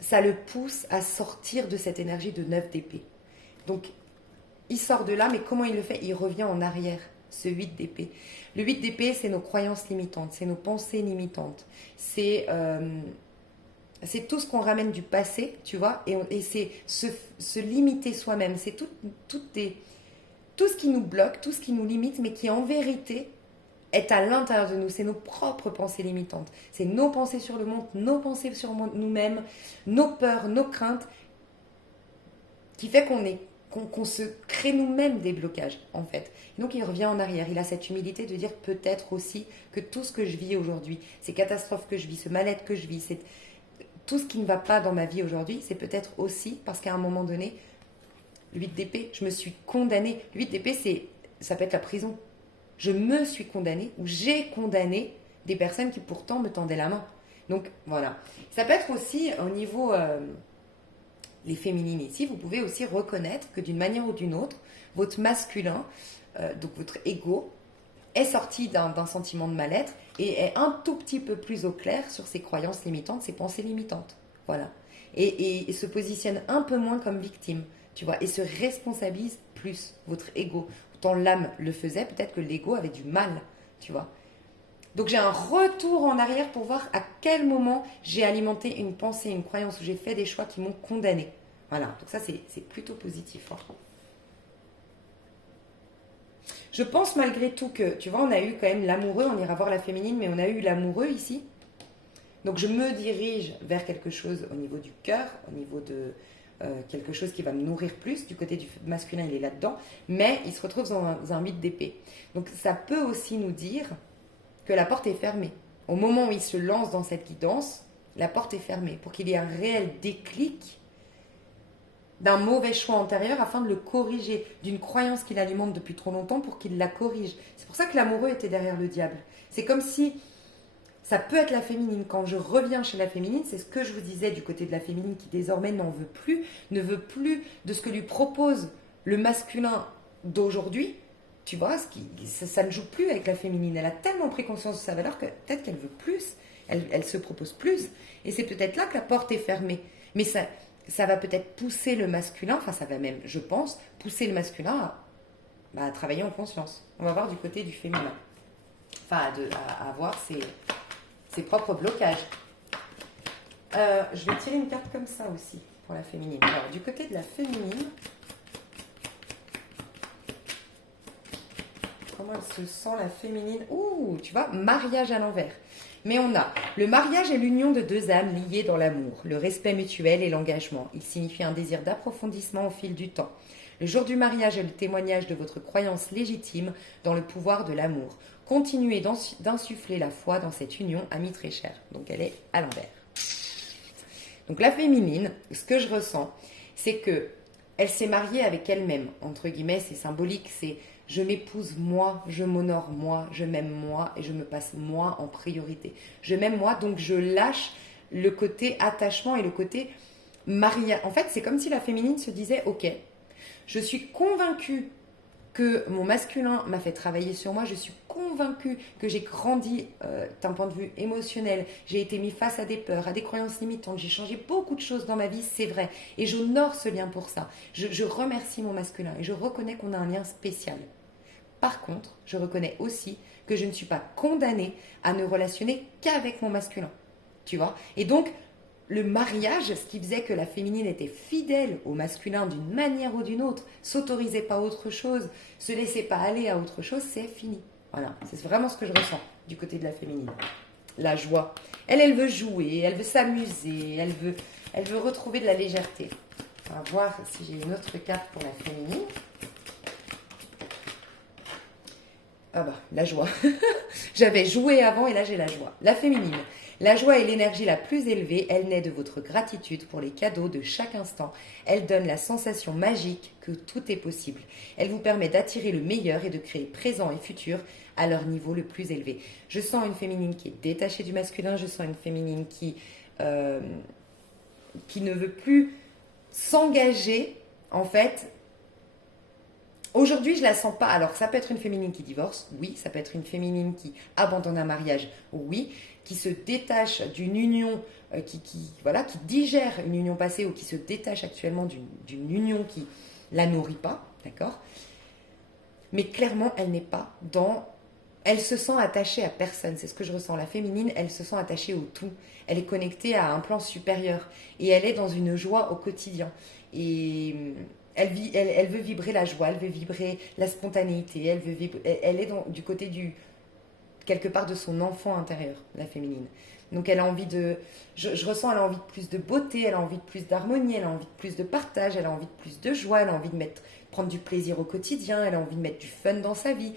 ça le pousse à sortir de cette énergie de 9 d'épée. Donc, il sort de là, mais comment il le fait? Il revient en arrière, ce 8 d'épée. Le 8 d'épée, c'est nos croyances limitantes, c'est nos pensées limitantes. C'est tout ce qu'on ramène du passé, tu vois, et c'est se limiter soi-même. C'est tout ce qui nous bloque, tout ce qui nous limite, mais qui en vérité est à l'intérieur de nous. C'est nos propres pensées limitantes. C'est nos pensées sur le monde, nos pensées sur nous-mêmes, nos peurs, nos craintes, qui fait qu'on se crée nous-mêmes des blocages, en fait. Et donc, il revient en arrière. Il a cette humilité de dire peut-être aussi que tout ce que je vis aujourd'hui, ces catastrophes que je vis, ce mal-être que je vis, tout ce qui ne va pas dans ma vie aujourd'hui, c'est peut-être aussi parce qu'à un moment donné, le 8 d'épée, je me suis condamnée. Le 8 d'épée, ça peut être la prison. Je me suis condamnée ou j'ai condamné des personnes qui pourtant me tendaient la main. Donc voilà. Ça peut être aussi au niveau les féminines ici, vous pouvez aussi reconnaître que d'une manière ou d'une autre, votre masculin, donc votre ego, est sorti d'un sentiment de mal-être et est un tout petit peu plus au clair sur ses croyances limitantes, ses pensées limitantes. Voilà. Et se positionne un peu moins comme victime, tu vois, et se responsabilise plus, votre ego. Autant l'âme le faisait, peut-être que l'ego avait du mal, tu vois. Donc j'ai un retour en arrière pour voir à quel moment j'ai alimenté une pensée, une croyance, où j'ai fait des choix qui m'ont condamné. Voilà, donc ça c'est plutôt positif. Je pense malgré tout que, tu vois, on a eu quand même l'amoureux, on ira voir la féminine, mais on a eu l'amoureux ici. Donc je me dirige vers quelque chose au niveau du cœur, au niveau de quelque chose qui va me nourrir plus. Du côté du masculin, il est là-dedans, mais il se retrouve dans un 8 d'épée. Donc ça peut aussi nous dire que la porte est fermée. Au moment où il se lance dans cette guidance, la porte est fermée pour qu'il y ait un réel déclic d'un mauvais choix antérieur afin de le corriger, d'une croyance qu'il alimente depuis trop longtemps pour qu'il la corrige. C'est pour ça que l'amoureux était derrière le diable. C'est comme si ça peut être la féminine. Quand je reviens chez la féminine, c'est ce que je vous disais du côté de la féminine qui désormais n'en veut plus, ne veut plus de ce que lui propose le masculin d'aujourd'hui, Tu vois, ça ne joue plus avec la féminine. Elle a tellement pris conscience de sa valeur que peut-être qu'elle veut plus. Elle se propose plus. Et c'est peut-être là que la porte est fermée. Mais ça va peut-être pousser le masculin, enfin ça va même, je pense, pousser le masculin à travailler en conscience. On va voir du côté du féminin. Enfin, à avoir ses propres blocages. Je vais tirer une carte comme ça aussi pour la féminine. Alors, du côté de la féminine, comment elle se sent la féminine? Ouh, tu vois, mariage à l'envers. Mais on a le mariage est l'union de deux âmes liées dans l'amour, le respect mutuel et l'engagement. Il signifie un désir d'approfondissement au fil du temps. Le jour du mariage est le témoignage de votre croyance légitime dans le pouvoir de l'amour. Continuez d'insuffler la foi dans cette union, amie très chère. Donc elle est à l'envers. Donc la féminine, ce que je ressens, c'est que elle s'est mariée avec elle-même. Entre guillemets, c'est symbolique, c'est je m'épouse moi, je m'honore moi, je m'aime moi et je me passe moi en priorité. Je m'aime moi, donc je lâche le côté attachement et le côté mariage. En fait, c'est comme si la féminine se disait, ok, je suis convaincue que mon masculin m'a fait travailler sur moi, je suis convaincue que j'ai grandi d'un point de vue émotionnel, j'ai été mis face à des peurs, à des croyances limitantes, j'ai changé beaucoup de choses dans ma vie, c'est vrai, et j'honore ce lien pour ça. Je remercie mon masculin et je reconnais qu'on a un lien spécial. Par contre, je reconnais aussi que je ne suis pas condamnée à ne relationner qu'avec mon masculin, tu vois. Et donc, le mariage, ce qui faisait que la féminine était fidèle au masculin d'une manière ou d'une autre, s'autorisait pas à autre chose, se laissait pas aller à autre chose, c'est fini. Voilà, c'est vraiment ce que je ressens du côté de la féminine. La joie. Elle veut jouer, elle veut s'amuser, elle veut retrouver de la légèreté. On va voir si j'ai une autre carte pour la féminine. Ah bah, la joie. J'avais joué avant et là j'ai la joie. La féminine. La joie est l'énergie la plus élevée. Elle naît de votre gratitude pour les cadeaux de chaque instant. Elle donne la sensation magique que tout est possible. Elle vous permet d'attirer le meilleur et de créer présent et futur à leur niveau le plus élevé. Je sens une féminine qui est détachée du masculin. Je sens une féminine qui ne veut plus s'engager, en fait. Aujourd'hui, je la sens pas. Alors, ça peut être une féminine qui divorce, oui. Ça peut être une féminine qui abandonne un mariage, oui. Qui se détache d'une union, qui digère une union passée ou qui se détache actuellement d'une union qui la nourrit pas, d'accord? Mais clairement, elle n'est pas dans... Elle se sent attachée à personne, c'est ce que je ressens. La féminine, elle se sent attachée au tout. Elle est connectée à un plan supérieur et elle est dans une joie au quotidien. Et... Elle veut vibrer la joie, elle veut vibrer la spontanéité, elle est du côté quelque part de son enfant intérieur, la féminine. Donc elle a envie de, je ressens, elle a envie de plus de beauté, elle a envie de plus d'harmonie, elle a envie de plus de partage, elle a envie de plus de joie, elle a envie de prendre du plaisir au quotidien, elle a envie de mettre du fun dans sa vie.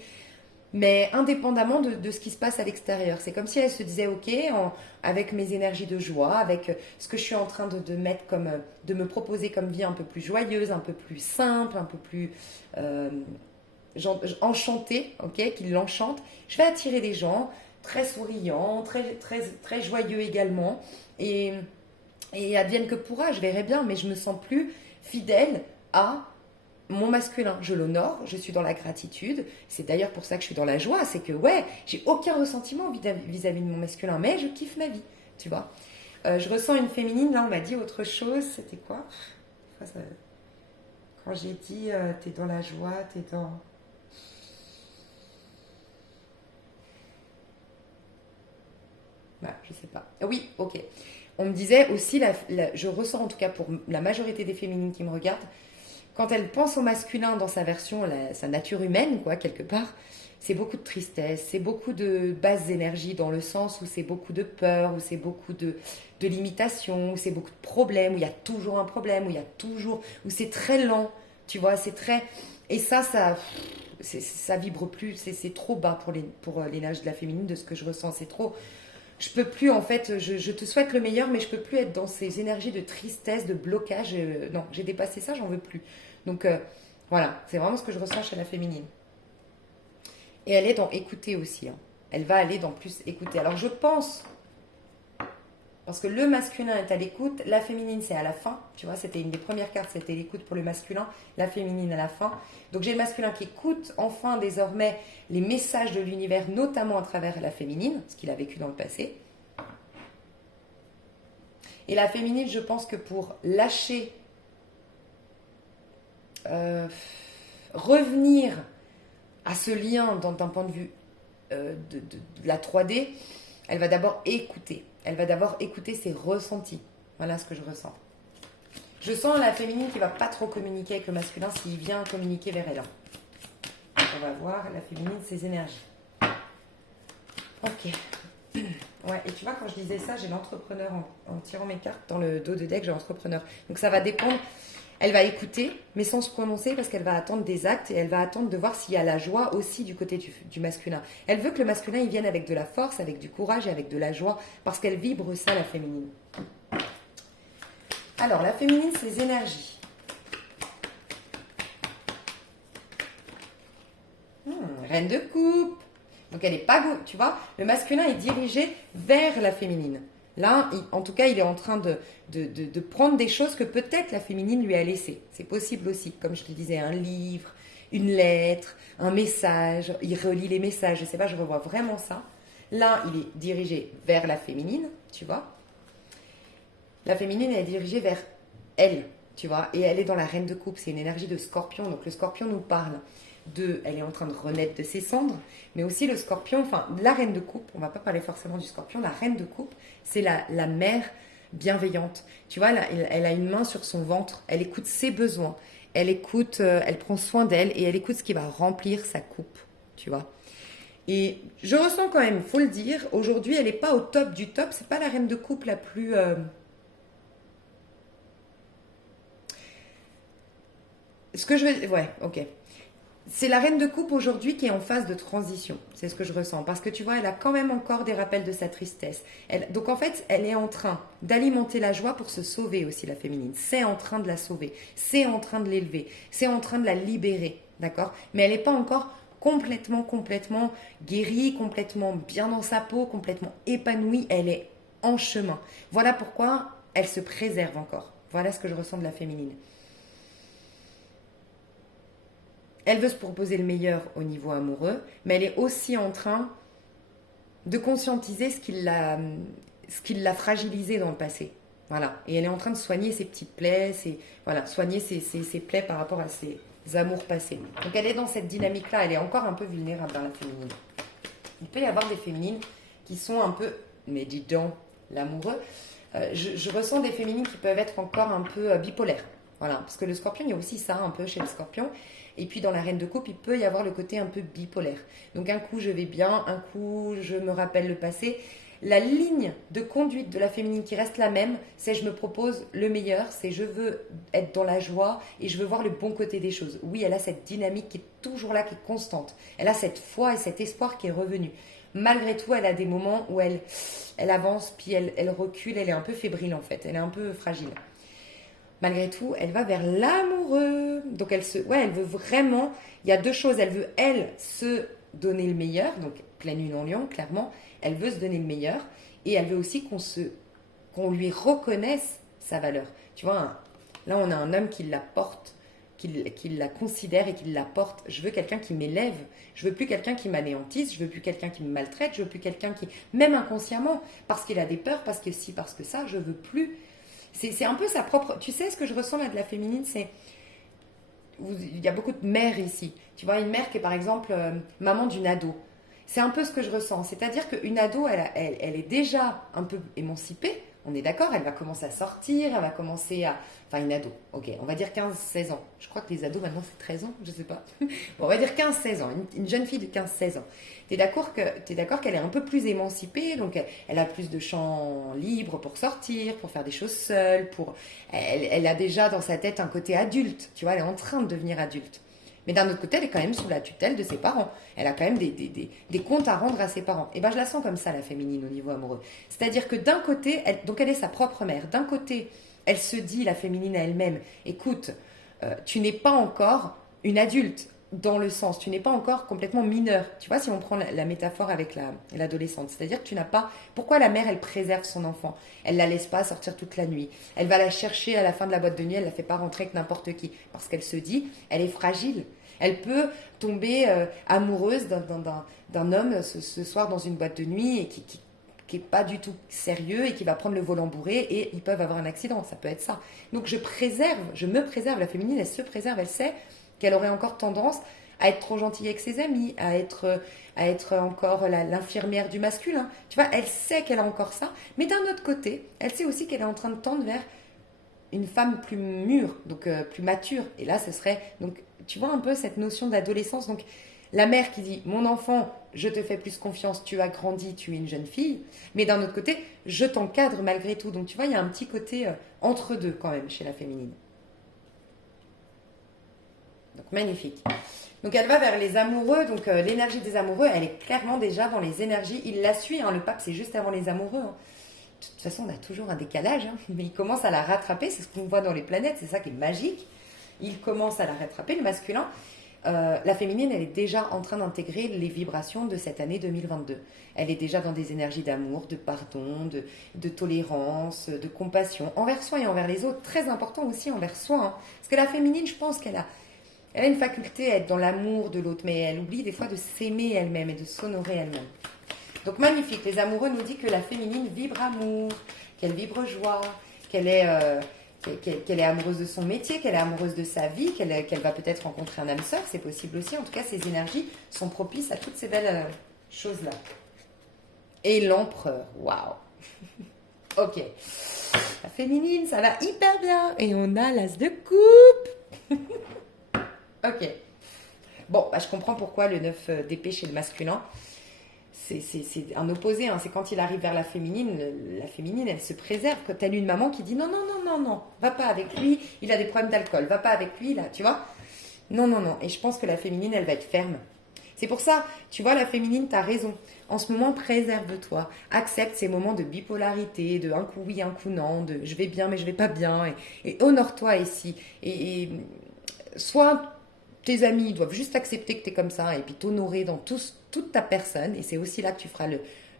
Mais indépendamment de ce qui se passe à l'extérieur. C'est comme si elle se disait, ok, avec mes énergies de joie, avec ce que je suis en train de mettre de me proposer comme vie un peu plus joyeuse, un peu plus simple, un peu plus enchantée, ok, qui l'enchante, je vais attirer des gens très souriants, très, très, très joyeux également. Et advienne que pourra, je verrai bien, mais je me sens plus fidèle à mon masculin, je l'honore, je suis dans la gratitude. C'est d'ailleurs pour ça que je suis dans la joie. C'est que, ouais, j'ai aucun ressentiment vis-à-vis de mon masculin, mais je kiffe ma vie, tu vois. Je ressens une féminine, là, on m'a dit autre chose. C'était quoi? Quand j'ai dit, t'es dans la joie, t'es dans... Bah, je sais pas. Oui, ok. On me disait aussi, je ressens en tout cas pour la majorité des féminines qui me regardent, quand elle pense au masculin dans sa version, sa nature humaine, quoi, quelque part, c'est beaucoup de tristesse, c'est beaucoup de basses énergies dans le sens où c'est beaucoup de peur, où c'est beaucoup de limitations, où c'est beaucoup de problèmes, où il y a toujours un problème, où c'est très lent, tu vois, c'est très... Et ça vibre plus, c'est trop bas pour l'énergie de la féminine, de ce que je ressens, c'est trop... Je peux plus, en fait, je te souhaite le meilleur, mais je peux plus être dans ces énergies de tristesse, de blocage. Non, j'ai dépassé ça, j'en veux plus. Donc, voilà, c'est vraiment ce que je ressens chez la féminine. Et elle est dans écouter aussi. Hein. Elle va aller dans plus écouter. Alors, je pense Parce que le masculin est à l'écoute, la féminine c'est à la fin. Tu vois, c'était une des premières cartes, c'était l'écoute pour le masculin, la féminine à la fin. Donc j'ai le masculin qui écoute enfin désormais les messages de l'univers, notamment à travers la féminine, ce qu'il a vécu dans le passé. Et la féminine, je pense que pour lâcher, revenir à ce lien d'un point de vue de la 3D, elle va d'abord écouter. Elle va d'abord écouter ses ressentis. Voilà ce que je ressens. Je sens la féminine qui va pas trop communiquer avec le masculin s'il vient communiquer vers elle. On va voir la féminine, ses énergies. Ok. Ouais, et tu vois, quand je disais ça, j'ai l'entrepreneur en tirant mes cartes. Dans le dos de deck, j'ai l'entrepreneur. Donc ça va dépendre. Elle va écouter, mais sans se prononcer, parce qu'elle va attendre des actes et elle va attendre de voir s'il y a la joie aussi du côté du masculin. Elle veut que le masculin il vienne avec de la force, avec du courage et avec de la joie, parce qu'elle vibre ça, la féminine. Alors, la féminine, ses énergies. Reine de coupe. Donc, elle n'est pas... Tu vois, le masculin est dirigé vers la féminine. Là, en tout cas, il est en train de prendre des choses que peut-être la féminine lui a laissées. C'est possible aussi, comme je te disais, un livre, une lettre, un message. Il relit les messages, je ne sais pas, je revois vraiment ça. Là, il est dirigé vers la féminine, tu vois. La féminine, elle est dirigée vers elle, tu vois. Et elle est dans la reine de coupe, c'est une énergie de scorpion. Donc le scorpion nous parle elle est en train de renaître de ses cendres, mais aussi le scorpion, enfin la reine de coupe, on va pas parler forcément du scorpion, la reine de coupe, c'est la mère bienveillante. Tu vois, elle a une main sur son ventre, elle écoute ses besoins, elle écoute, elle prend soin d'elle et elle écoute ce qui va remplir sa coupe, tu vois. Et je ressens quand même, il faut le dire, aujourd'hui elle n'est pas au top du top, c'est pas la reine de coupe la plus... Ce que je veux... Ouais, ok. C'est la reine de coupe aujourd'hui qui est en phase de transition. C'est ce que je ressens. Parce que tu vois, elle a quand même encore des rappels de sa tristesse. Donc en fait, elle est en train d'alimenter la joie pour se sauver aussi, la féminine. C'est en train de la sauver. C'est en train de l'élever. C'est en train de la libérer. D'accord ? Mais elle n'est pas encore complètement guérie, complètement bien dans sa peau, complètement épanouie. Elle est en chemin. Voilà pourquoi elle se préserve encore. Voilà ce que je ressens de la féminine. Elle veut se proposer le meilleur au niveau amoureux, mais elle est aussi en train de conscientiser ce qui l'a fragilisé dans le passé. Voilà. Et elle est en train de soigner ses petites plaies, soigner ses plaies par rapport à ses amours passés. Donc elle est dans cette dynamique-là, elle est encore un peu vulnérable dans la féminine. Il peut y avoir des féminines qui sont un peu, mais dis donc, l'amoureux. Je ressens des féminines qui peuvent être encore un peu bipolaires. Voilà. Parce que le scorpion, il y a aussi ça un peu chez le scorpion. Et puis dans la reine de coupe, il peut y avoir le côté un peu bipolaire. Donc un coup je vais bien, un coup je me rappelle le passé. La ligne de conduite de la féminine qui reste la même, c'est je me propose le meilleur, c'est je veux être dans la joie et je veux voir le bon côté des choses. Oui, elle a cette dynamique qui est toujours là, qui est constante. Elle a cette foi et cet espoir qui est revenu. Malgré tout, elle a des moments où elle avance, puis elle recule, elle est un peu fébrile en fait, elle est un peu fragile. Malgré tout, elle va vers l'amoureux. Donc elle veut vraiment, il y a deux choses, elle veut se donner le meilleur, donc pleine lune en lion, clairement, elle veut se donner le meilleur, et elle veut aussi qu'on lui reconnaisse sa valeur. Tu vois, là on a un homme qui la porte, qui la considère et qui la porte. Je veux quelqu'un qui m'élève, je veux plus quelqu'un qui m'anéantisse, je veux plus quelqu'un qui me maltraite, je veux plus quelqu'un qui, même inconsciemment, parce qu'il a des peurs, parce que si, parce que ça, je veux plus... C'est un peu sa propre... Tu sais, ce que je ressens là de la féminine, c'est... Il y a beaucoup de mères ici. Tu vois, une mère qui est par exemple maman d'une ado. C'est un peu ce que je ressens. C'est-à-dire qu'une ado, elle est déjà un peu émancipée. On est d'accord, elle va commencer à sortir, elle va commencer à... Enfin, une ado, ok, on va dire 15-16 ans. Je crois que les ados, maintenant, c'est 13 ans, je sais pas. Bon, on va dire 15-16 ans, une jeune fille de 15-16 ans. T'es d'accord qu'elle est un peu plus émancipée, donc elle a plus de champs libres pour sortir, pour faire des choses seule, elle a déjà dans sa tête un côté adulte, tu vois, elle est en train de devenir adulte. Mais d'un autre côté, elle est quand même sous la tutelle de ses parents. Elle a quand même des comptes à rendre à ses parents. Et ben, je la sens comme ça, la féminine, au niveau amoureux. C'est-à-dire que d'un côté, elle est sa propre mère. D'un côté, elle se dit, la féminine à elle-même, écoute, tu n'es pas encore une adulte. dans le sens, tu n'es pas encore complètement mineur. Tu vois, si on prend la métaphore avec l'adolescente, c'est-à-dire que tu n'as pas... Pourquoi la mère, elle préserve son enfant? Elle la laisse pas sortir toute la nuit. Elle va la chercher à la fin de la boîte de nuit, elle la fait pas rentrer avec n'importe qui. Parce qu'elle se dit, elle est fragile. Elle peut tomber amoureuse d'un homme ce soir dans une boîte de nuit et qui est pas du tout sérieux et qui va prendre le volant bourré et ils peuvent avoir un accident. Ça peut être ça. Donc je me préserve. La féminine, elle se préserve. Elle sait qu'elle aurait encore tendance à être trop gentille avec ses amis, à être encore l'infirmière du masculin. Tu vois, elle sait qu'elle a encore ça, mais d'un autre côté, elle sait aussi qu'elle est en train de tendre vers une femme plus mûre, donc plus mature. Et là, ce serait... Donc, tu vois un peu cette notion d'adolescence. Donc, la mère qui dit, mon enfant, je te fais plus confiance, tu as grandi, tu es une jeune fille. Mais d'un autre côté, je t'encadre malgré tout. Donc, tu vois, il y a un petit côté entre deux quand même chez la féminine. Donc magnifique. Donc elle va vers les amoureux, donc l'énergie des amoureux, elle est clairement déjà dans les énergies. Il la suit, hein, le pape c'est juste avant les amoureux. Hein. De toute façon, on a toujours un décalage, hein, mais il commence à la rattraper, c'est ce qu'on voit dans les planètes, c'est ça qui est magique. Il commence à la rattraper, le masculin. La féminine, elle est déjà en train d'intégrer les vibrations de cette année 2022. Elle est déjà dans des énergies d'amour, de pardon, de tolérance, de compassion, envers soi et envers les autres. Très important aussi envers soi. Hein. Parce que la féminine, je pense elle a une faculté à être dans l'amour de l'autre, mais elle oublie des fois de s'aimer elle-même et de s'honorer elle-même. Donc magnifique, les amoureux nous disent que la féminine vibre amour, qu'elle vibre joie, qu'elle est amoureuse de son métier, qu'elle est amoureuse de sa vie, qu'elle va peut-être rencontrer un âme sœur, c'est possible aussi. En tout cas, ces énergies sont propices à toutes ces belles choses-là. Et l'empereur, waouh. Ok, la féminine, ça va hyper bien. Et on a l'as de coupe. Ok. Bon, je comprends pourquoi le 9 d'épée chez le masculin. C'est un opposé. Hein. C'est quand il arrive vers la féminine, elle se préserve. Quand elle a une maman qui dit non, non, non, non, non, va pas avec lui, il a des problèmes d'alcool, va pas avec lui, là, tu vois. Non, non, non. Et je pense que la féminine, elle va être ferme. C'est pour ça, tu vois, la féminine, t'as raison. En ce moment, préserve-toi. Accepte ces moments de bipolarité, de un coup oui, un coup non, de je vais bien, mais je vais pas bien. Et honore-toi ici. Et sois... Tes amis doivent juste accepter que tu es comme ça et puis t'honorer dans toute ta personne. Et c'est aussi là que tu feras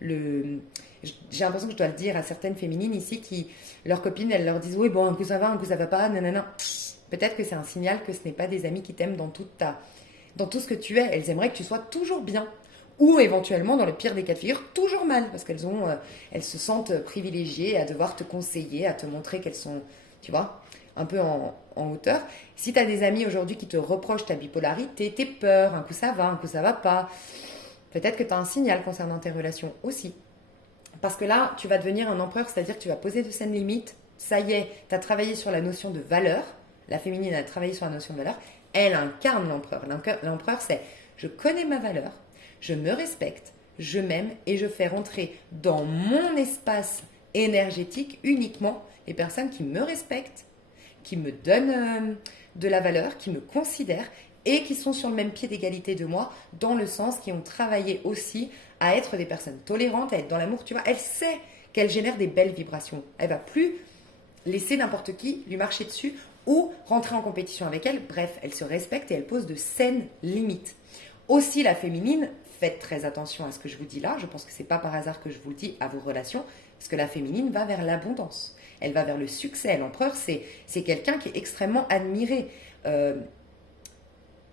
J'ai l'impression que je dois le dire à certaines féminines ici qui, leurs copines, elles leur disent « Oui, bon, un coup ça va, un coup ça va pas, nanana. » Peut-être que c'est un signal que ce n'est pas des amis qui t'aiment dans tout ce que tu es. Elles aimeraient que tu sois toujours bien. Ou éventuellement, dans le pire des cas de figure, toujours mal. Parce qu'elles elles se sentent privilégiées à devoir te conseiller, à te montrer qu'elles sont, tu vois, un peu en hauteur. Si tu as des amis aujourd'hui qui te reprochent ta bipolarité, tes peurs, un coup ça va, un coup ça va pas, peut-être que tu as un signal concernant tes relations aussi. Parce que là, tu vas devenir un empereur, c'est-à-dire que tu vas poser de saines limites. Ça y est, tu as travaillé sur la notion de valeur. La féminine a travaillé sur la notion de valeur. Elle incarne l'empereur. L'empereur, c'est je connais ma valeur, je me respecte, je m'aime et je fais rentrer dans mon espace énergétique uniquement les personnes qui me respectent, qui me donnent de la valeur, qui me considèrent et qui sont sur le même pied d'égalité de moi, dans le sens qui ont travaillé aussi à être des personnes tolérantes, à être dans l'amour. Tu vois, elle sait qu'elle génère des belles vibrations. Elle va plus laisser n'importe qui lui marcher dessus ou rentrer en compétition avec elle. Bref, elle se respecte et elle pose de saines limites. Aussi, la féminine, faites très attention à ce que je vous dis là. Je pense que c'est pas par hasard que je vous le dis à vos relations, parce que la féminine va vers l'abondance. Elle va vers le succès. L'empereur, c'est quelqu'un qui est extrêmement admiré.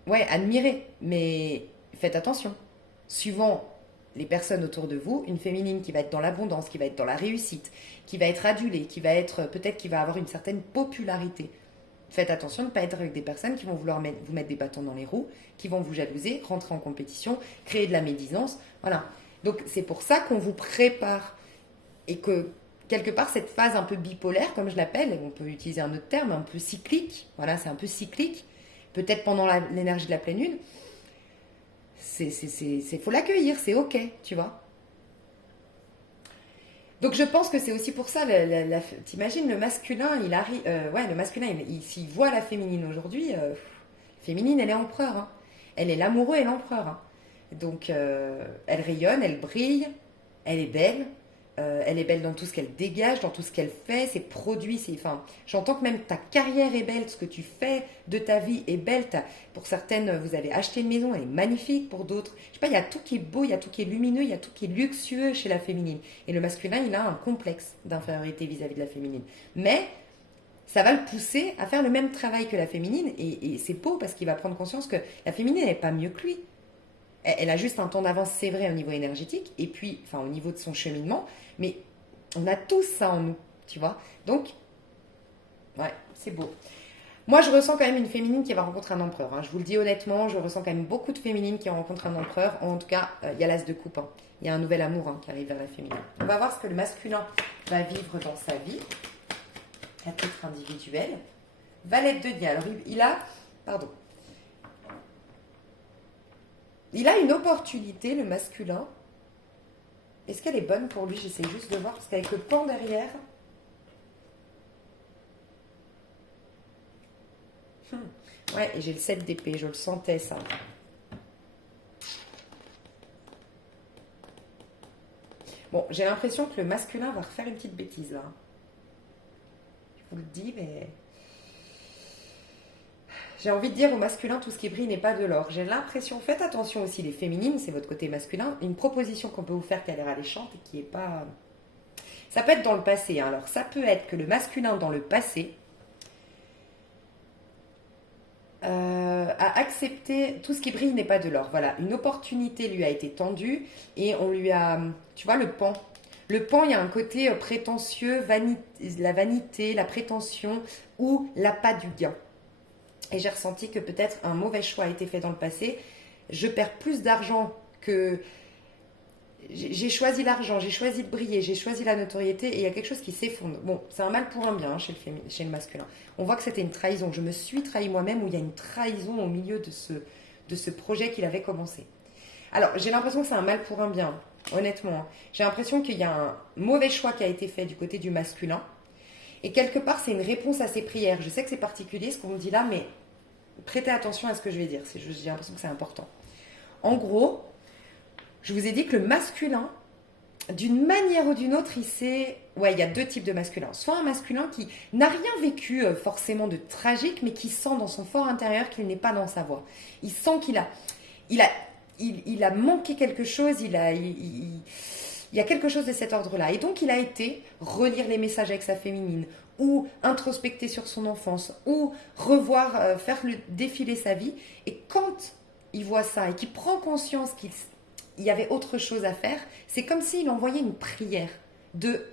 Admiré. Mais faites attention. Suivant les personnes autour de vous, une féminine qui va être dans l'abondance, qui va être dans la réussite, qui va être adulée, qui va être peut-être qui va avoir une certaine popularité. Faites attention de ne pas être avec des personnes qui vont vouloir vous mettre des bâtons dans les roues, qui vont vous jalouser, rentrer en compétition, créer de la médisance. Voilà. Donc c'est pour ça qu'on vous prépare et que quelque part cette phase un peu bipolaire, comme je l'appelle, on peut utiliser un autre terme, un peu cyclique. Voilà, c'est un peu cyclique. Peut-être pendant l'énergie de la pleine lune. Faut l'accueillir, c'est ok, tu vois. Donc je pense que c'est aussi pour ça, t'imagines le masculin, il arrive, le masculin, s'il voit la féminine aujourd'hui, féminine, elle est empereur, hein. Elle est l'amoureux et l'empereur. Hein. Donc elle rayonne, elle brille, elle est belle, elle est belle dans tout ce qu'elle dégage, dans tout ce qu'elle fait, ses produits, enfin, j'entends que même ta carrière est belle, ce que tu fais de ta vie est belle. Pour certaines, vous avez acheté une maison, elle est magnifique. Pour d'autres, je sais pas, il y a tout qui est beau, il y a tout qui est lumineux, il y a tout qui est luxueux chez la féminine. Et le masculin, il a un complexe d'infériorité vis-à-vis de la féminine. Mais ça va le pousser à faire le même travail que la féminine. Et c'est beau parce qu'il va prendre conscience que la féminine n'est pas mieux que lui. Elle a juste un temps d'avance, c'est vrai, au niveau énergétique, et puis, enfin, au niveau de son cheminement, mais on a tous ça en nous, tu vois. Donc, ouais, c'est beau. Moi, je ressens quand même une féminine qui va rencontrer un empereur, hein. Je vous le dis honnêtement, je ressens quand même beaucoup de féminines qui rencontrent un empereur. En tout cas, il y a l'as de coupe, hein. Il y a un nouvel amour, hein, qui arrive vers la féminine. On va voir ce que le masculin va vivre dans sa vie, à titre individuel. Valette de denier. Alors, il a... Pardon. Il a une opportunité, le masculin. Est-ce qu'elle est bonne pour lui? J'essaie juste de voir, parce qu'avec le pan derrière... Ouais, et j'ai le 7 d'épée, je le sentais, ça. Bon, j'ai l'impression que le masculin va refaire une petite bêtise, là. Je vous le dis, mais... J'ai envie de dire au masculin, tout ce qui brille n'est pas de l'or. J'ai l'impression, faites attention aussi, les féminines, c'est votre côté masculin, une proposition qu'on peut vous faire qui a l'air alléchante et qui est pas... Ça peut être dans le passé, hein. Alors ça peut être que le masculin dans le passé a accepté, tout ce qui brille n'est pas de l'or. Voilà, une opportunité lui a été tendue et on lui a... Tu vois, le pan. Le pan, il y a un côté prétentieux, la vanité, la prétention ou l'appât du gain. Et j'ai ressenti que peut-être un mauvais choix a été fait dans le passé. Je perds plus d'argent que... J'ai choisi l'argent, j'ai choisi de briller, j'ai choisi la notoriété et il y a quelque chose qui s'effondre. Bon, c'est un mal pour un bien, hein, chez le masculin. On voit que c'était une trahison. Je me suis trahi moi-même, où il y a une trahison au milieu de ce projet qu'il avait commencé. Alors, j'ai l'impression que c'est un mal pour un bien, honnêtement, hein. J'ai l'impression qu'il y a un mauvais choix qui a été fait du côté du masculin. Et quelque part, c'est une réponse à ses prières. Je sais que c'est particulier ce qu'on me dit là, mais prêtez attention à ce que je vais dire. J'ai l'impression que c'est important. En gros, je vous ai dit que le masculin, d'une manière ou d'une autre, il sait... Ouais, il y a deux types de masculins. Soit un masculin qui n'a rien vécu forcément de tragique, mais qui sent dans son fort intérieur qu'il n'est pas dans sa voie. Il sent il a manqué quelque chose, il y a quelque chose de cet ordre-là. Et donc, il a été relire les messages avec sa féminine, ou introspecter sur son enfance, ou revoir, faire défiler sa vie. Et quand il voit ça et qu'il prend conscience qu'il y avait autre chose à faire, c'est comme s'il envoyait une prière de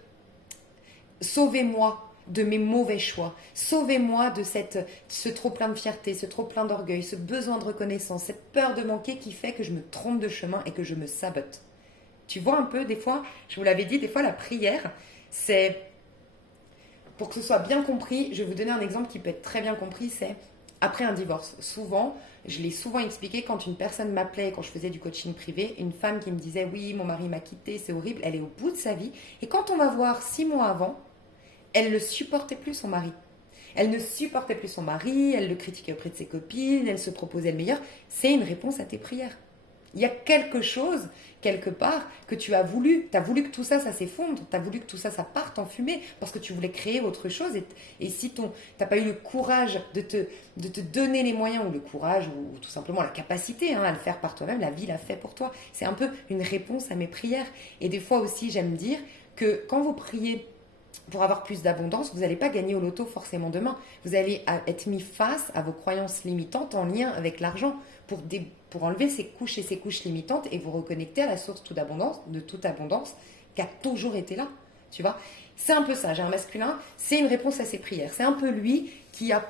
« Sauvez-moi de mes mauvais choix, sauvez-moi de ce trop-plein de fierté, ce trop-plein d'orgueil, ce besoin de reconnaissance, cette peur de manquer qui fait que je me trompe de chemin et que je me sabote. » Tu vois un peu, des fois, je vous l'avais dit, des fois la prière, c'est, pour que ce soit bien compris, je vais vous donner un exemple qui peut être très bien compris, c'est après un divorce. Souvent, je l'ai souvent expliqué, quand une personne m'appelait, quand je faisais du coaching privé, une femme qui me disait « Oui, mon mari m'a quittée, c'est horrible », elle est au bout de sa vie. Et quand on va voir 6 mois avant, elle ne supportait plus son mari. Elle ne supportait plus son mari, elle le critiquait auprès de ses copines, elle se proposait le meilleur. C'est une réponse à tes prières. Il y a quelque chose, quelque part, que tu as voulu. Tu as voulu que tout ça, ça s'effondre. Tu as voulu que tout ça, ça parte en fumée parce que tu voulais créer autre chose. Et si tu n'as pas eu le courage de te donner les moyens, ou le courage, ou tout simplement la capacité à le faire par toi-même, la vie l'a fait pour toi. C'est un peu une réponse à mes prières. Et des fois aussi, j'aime dire que quand vous priez pour avoir plus d'abondance, vous n'allez pas gagner au loto forcément demain. Vous allez être mis face à vos croyances limitantes en lien avec l'argent pour enlever ces couches et ces couches limitantes et vous reconnecter à la source de toute abondance qui a toujours été là. Tu vois, c'est un peu ça. J'ai un masculin, c'est une réponse à ses prières. C'est un peu lui qui a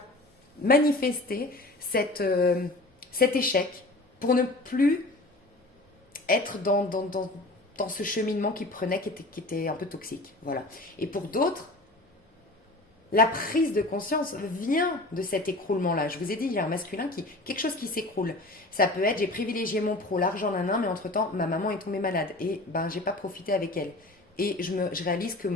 manifesté cet échec pour ne plus être dans ce cheminement qu'il prenait qui était un peu toxique. Voilà. Et pour d'autres, la prise de conscience vient de cet écroulement-là. Je vous ai dit, il y a un masculin quelque chose qui s'écroule. Ça peut être, j'ai privilégié mon pro, l'argent, mais entre-temps, ma maman est tombée malade et j'ai pas profité avec elle. Et je réalise que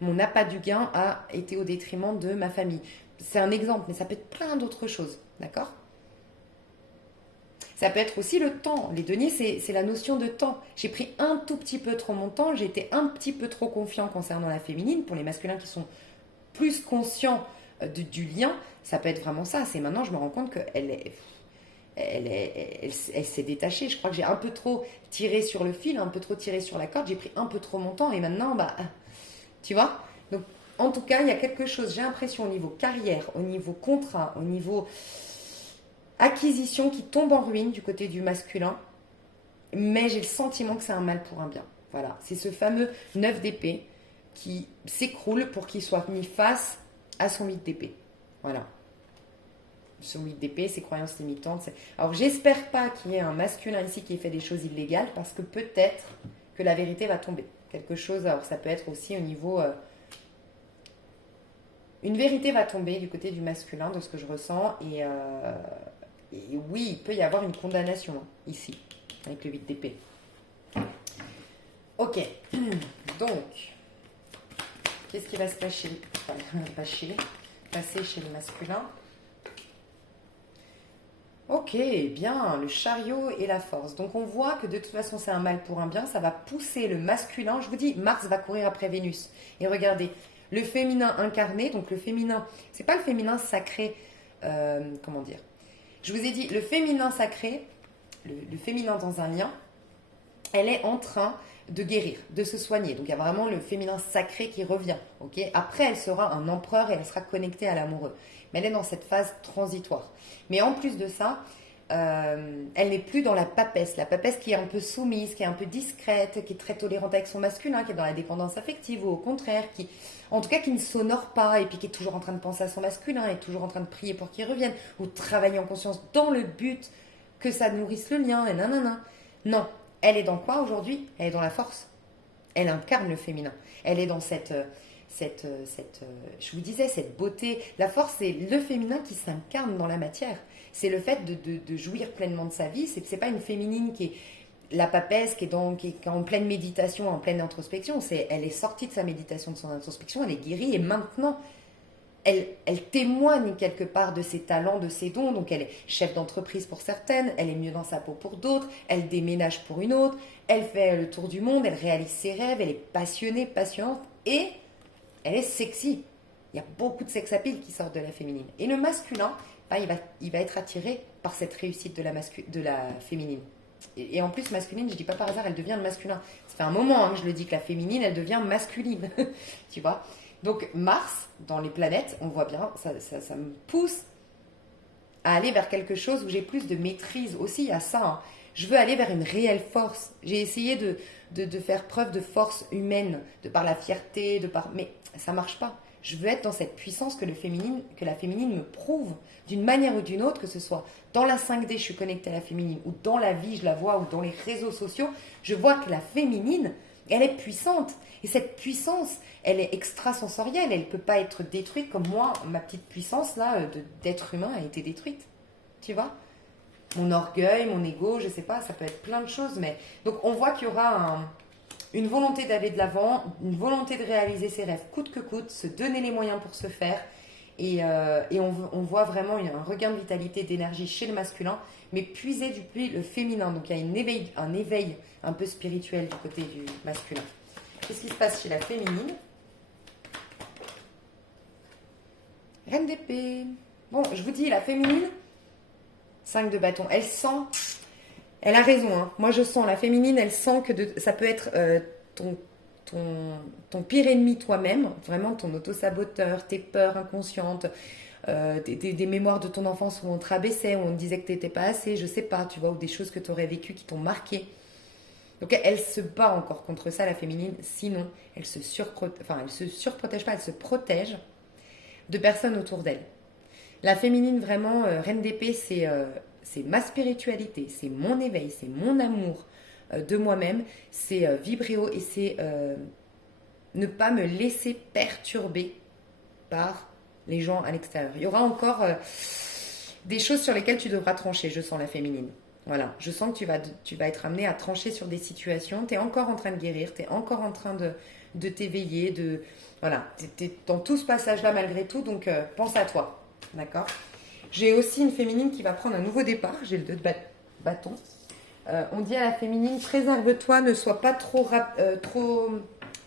mon appât du gain a été au détriment de ma famille. C'est un exemple, mais ça peut être plein d'autres choses. D'accord ? Ça peut être aussi le temps. Les deniers, c'est la notion de temps. J'ai pris un tout petit peu trop mon temps, j'ai été un petit peu trop confiant concernant la féminine. Pour les masculins qui sont plus conscients du lien, ça peut être vraiment ça. C'est maintenant, je me rends compte elle s'est détachée. Je crois que j'ai un peu trop tiré sur le fil, un peu trop tiré sur la corde. J'ai pris un peu trop mon temps et maintenant, bah, tu vois. Donc, en tout cas, il y a quelque chose, j'ai l'impression, au niveau carrière, au niveau contrat, au niveau acquisition qui tombe en ruine du côté du masculin. Mais j'ai le sentiment que c'est un mal pour un bien. Voilà, c'est ce fameux 9 d'épée qui s'écroule pour qu'il soit mis face à son 8 d'épée. Voilà. Son 8 d'épée, ses croyances limitantes. Alors, j'espère pas qu'il y ait un masculin ici qui ait fait des choses illégales parce que peut-être que la vérité va tomber. Quelque chose, alors ça peut être aussi au niveau... une vérité va tomber du côté du masculin, de ce que je ressens. Et oui, il peut y avoir une condamnation ici, avec le 8 d'épée. Ok, donc, qu'est-ce qui va se passer chez le masculin? Ok, bien, le chariot et la force. Donc on voit que de toute façon c'est un mal pour un bien, ça va pousser le masculin. Je vous dis, Mars va courir après Vénus. Et regardez, le féminin incarné, donc le féminin, c'est pas le féminin sacré, comment dire? Je vous ai dit, le féminin sacré, le féminin dans un lien, elle est en train de guérir, de se soigner. Donc il y a vraiment le féminin sacré qui revient. Ok. Après, elle sera un empereur et elle sera connectée à l'amoureux. Mais elle est dans cette phase transitoire. Mais en plus de ça, elle n'est plus dans la papesse qui est un peu soumise, qui est un peu discrète, qui est très tolérante avec son masculin, qui est dans la dépendance affective ou au contraire, en tout cas qui ne s'honore pas et puis qui est toujours en train de penser à son masculin et toujours en train de prier pour qu'il revienne ou travailler en conscience dans le but que ça nourrisse le lien et nanana. Non, elle est dans quoi aujourd'hui? Elle est dans la force. Elle incarne le féminin. Elle est dans cette je vous disais, cette beauté. La force, c'est le féminin qui s'incarne dans la matière. C'est le fait de jouir pleinement de sa vie. C'est pas une féminine qui est la papesse, qui est en pleine méditation, en pleine introspection. Elle est sortie de sa méditation, de son introspection, elle est guérie et maintenant, elle témoigne quelque part de ses talents, de ses dons. Donc elle est chef d'entreprise pour certaines, elle est mieux dans sa peau pour d'autres, elle déménage pour une autre, elle fait le tour du monde, elle réalise ses rêves, elle est passionnée, patiente et elle est sexy. Il y a beaucoup de sex appeal qui sortent de la féminine. Et le masculin, bah, il va être attiré par cette réussite de la féminine. Et en plus, masculine, je ne dis pas par hasard, elle devient le masculin. Ça fait un moment que je le dis que la féminine, elle devient masculine. Tu vois? Donc Mars, dans les planètes, on voit bien, ça me pousse à aller vers quelque chose où j'ai plus de maîtrise aussi à ça. Hein. Je veux aller vers une réelle force. J'ai essayé de faire preuve de force humaine, de par la fierté, mais ça marche pas. Je veux être dans cette puissance que la féminine me prouve d'une manière ou d'une autre, que ce soit dans la 5D, je suis connectée à la féminine, ou dans la vie, je la vois, ou dans les réseaux sociaux, je vois que la féminine, elle est puissante. Et cette puissance, elle est extrasensorielle, elle ne peut pas être détruite comme moi, ma petite puissance là d'être humain a été détruite. Tu vois? Mon orgueil, mon ego, je sais pas, ça peut être plein de choses. Mais donc on voit qu'il y aura une volonté d'aller de l'avant, une volonté de réaliser ses rêves coûte que coûte, se donner les moyens pour se faire. Et on voit vraiment un regain de vitalité, d'énergie chez le masculin, mais puisé depuis le féminin. Donc il y a un éveil un peu spirituel du côté du masculin. Qu'est-ce qui se passe chez la féminine? Reine d'épée. Bon, je vous dis, la féminine, 5 de bâton, elle sent... Elle a raison, hein. Moi je sens, la féminine, elle sent que ça peut être ton pire ennemi toi-même, vraiment ton auto-saboteur, tes peurs inconscientes, des mémoires de ton enfance où on te rabaissait, où on te disait que tu n'étais pas assez, je sais pas, tu vois, ou des choses que tu aurais vécues qui t'ont marqué. Donc elle se bat encore contre ça, la féminine, sinon elle se surprotège pas, elle se protège de personnes autour d'elle. La féminine, vraiment, reine d'épée, c'est ma spiritualité, c'est mon éveil, c'est mon amour de moi-même, c'est vibrer haut et c'est ne pas me laisser perturber par les gens à l'extérieur. Il y aura encore des choses sur lesquelles tu devras trancher, je sens la féminine. Voilà, je sens que tu vas être amené à trancher sur des situations, tu es encore en train de guérir, tu es encore en train de t'éveiller, voilà, tu es dans tout ce passage-là malgré tout, donc pense à toi, d'accord? J'ai aussi une féminine qui va prendre un nouveau départ, j'ai le 2 de bâton. bâton. On dit à la féminine, préserve-toi, ne sois pas trop...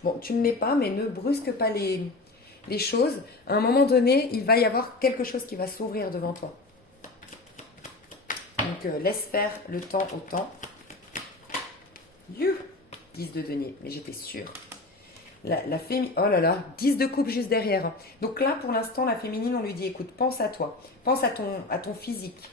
Bon, tu ne mets pas, mais ne brusque pas les choses. À un moment donné, il va y avoir quelque chose qui va s'ouvrir devant toi. Donc, laisse faire le temps au temps. 10 de denier, mais j'étais sûre. La féminine, oh là là, 10 de coupe juste derrière. Donc là, pour l'instant, la féminine, on lui dit, écoute, pense à toi. Pense à ton physique.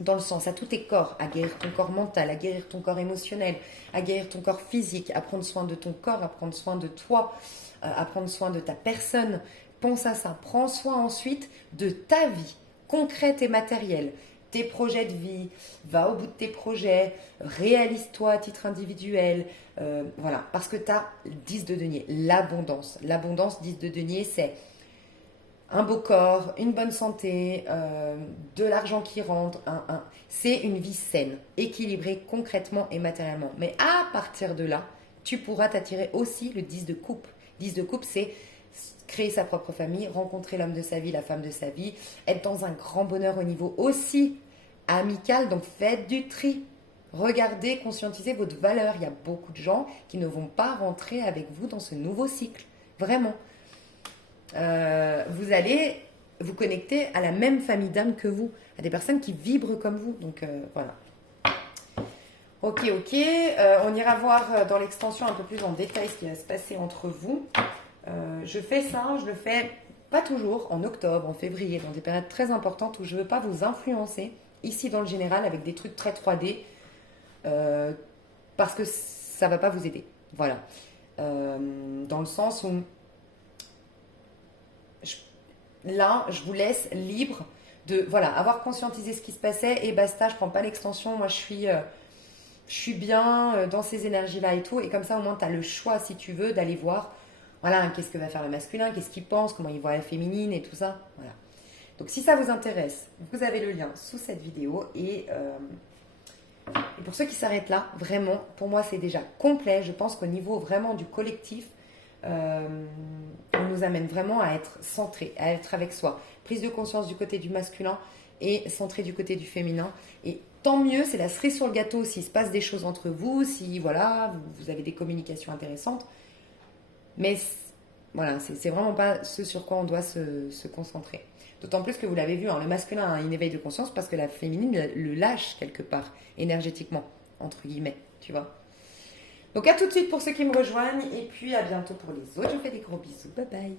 Dans le sens, à tous tes corps, à guérir ton corps mental, à guérir ton corps émotionnel, à guérir ton corps physique, à prendre soin de ton corps, à prendre soin de toi, à prendre soin de ta personne. Pense à ça. Prends soin ensuite de ta vie concrète et matérielle. Tes projets de vie, va au bout de tes projets, réalise-toi à titre individuel. Voilà, parce que tu as 10 de denier, l'abondance. L'abondance, 10 de denier, c'est un beau corps, une bonne santé, de l'argent qui rentre. C'est une vie saine, équilibrée concrètement et matériellement. Mais à partir de là, tu pourras t'attirer aussi le 10 de coupe. 10 de coupe, c'est créer sa propre famille, rencontrer l'homme de sa vie, la femme de sa vie, être dans un grand bonheur au niveau aussi amical. Donc faites du tri. Regardez, conscientisez votre valeur. Il y a beaucoup de gens qui ne vont pas rentrer avec vous dans ce nouveau cycle. Vraiment. Vous allez vous connecter à la même famille d'âmes que vous, à des personnes qui vibrent comme vous. Donc voilà. Ok. On ira voir dans l'extension un peu plus en détail ce qui va se passer entre vous. Je fais ça, je le fais pas toujours, en octobre, en février, dans des périodes très importantes où je ne veux pas vous influencer, ici dans le général, avec des trucs très 3D, parce que ça ne va pas vous aider. Voilà. Dans le sens où là, je vous laisse libre de avoir conscientisé ce qui se passait et basta, je ne prends pas l'extension, moi je suis bien dans ces énergies-là et tout, et comme ça au moins tu as le choix si tu veux d'aller voir, voilà, qu'est-ce que va faire le masculin, qu'est-ce qu'il pense, comment il voit la féminine et tout ça, voilà. Donc si ça vous intéresse, vous avez le lien sous cette vidéo et pour ceux qui s'arrêtent là, vraiment, pour moi c'est déjà complet, je pense qu'au niveau vraiment du collectif, on nous amène vraiment à être centré, à être avec soi. Prise de conscience du côté du masculin et centré du côté du féminin. Et tant mieux, c'est la cerise sur le gâteau s'il se passe des choses entre vous, si voilà, vous avez des communications intéressantes. Mais voilà, c'est vraiment pas ce sur quoi on doit se concentrer. D'autant plus que vous l'avez vu, hein, le masculin a un éveil de conscience parce que la féminine le lâche quelque part, énergétiquement, entre guillemets, tu vois. Donc à tout de suite pour ceux qui me rejoignent et puis à bientôt pour les autres. Je vous fais des gros bisous. Bye bye.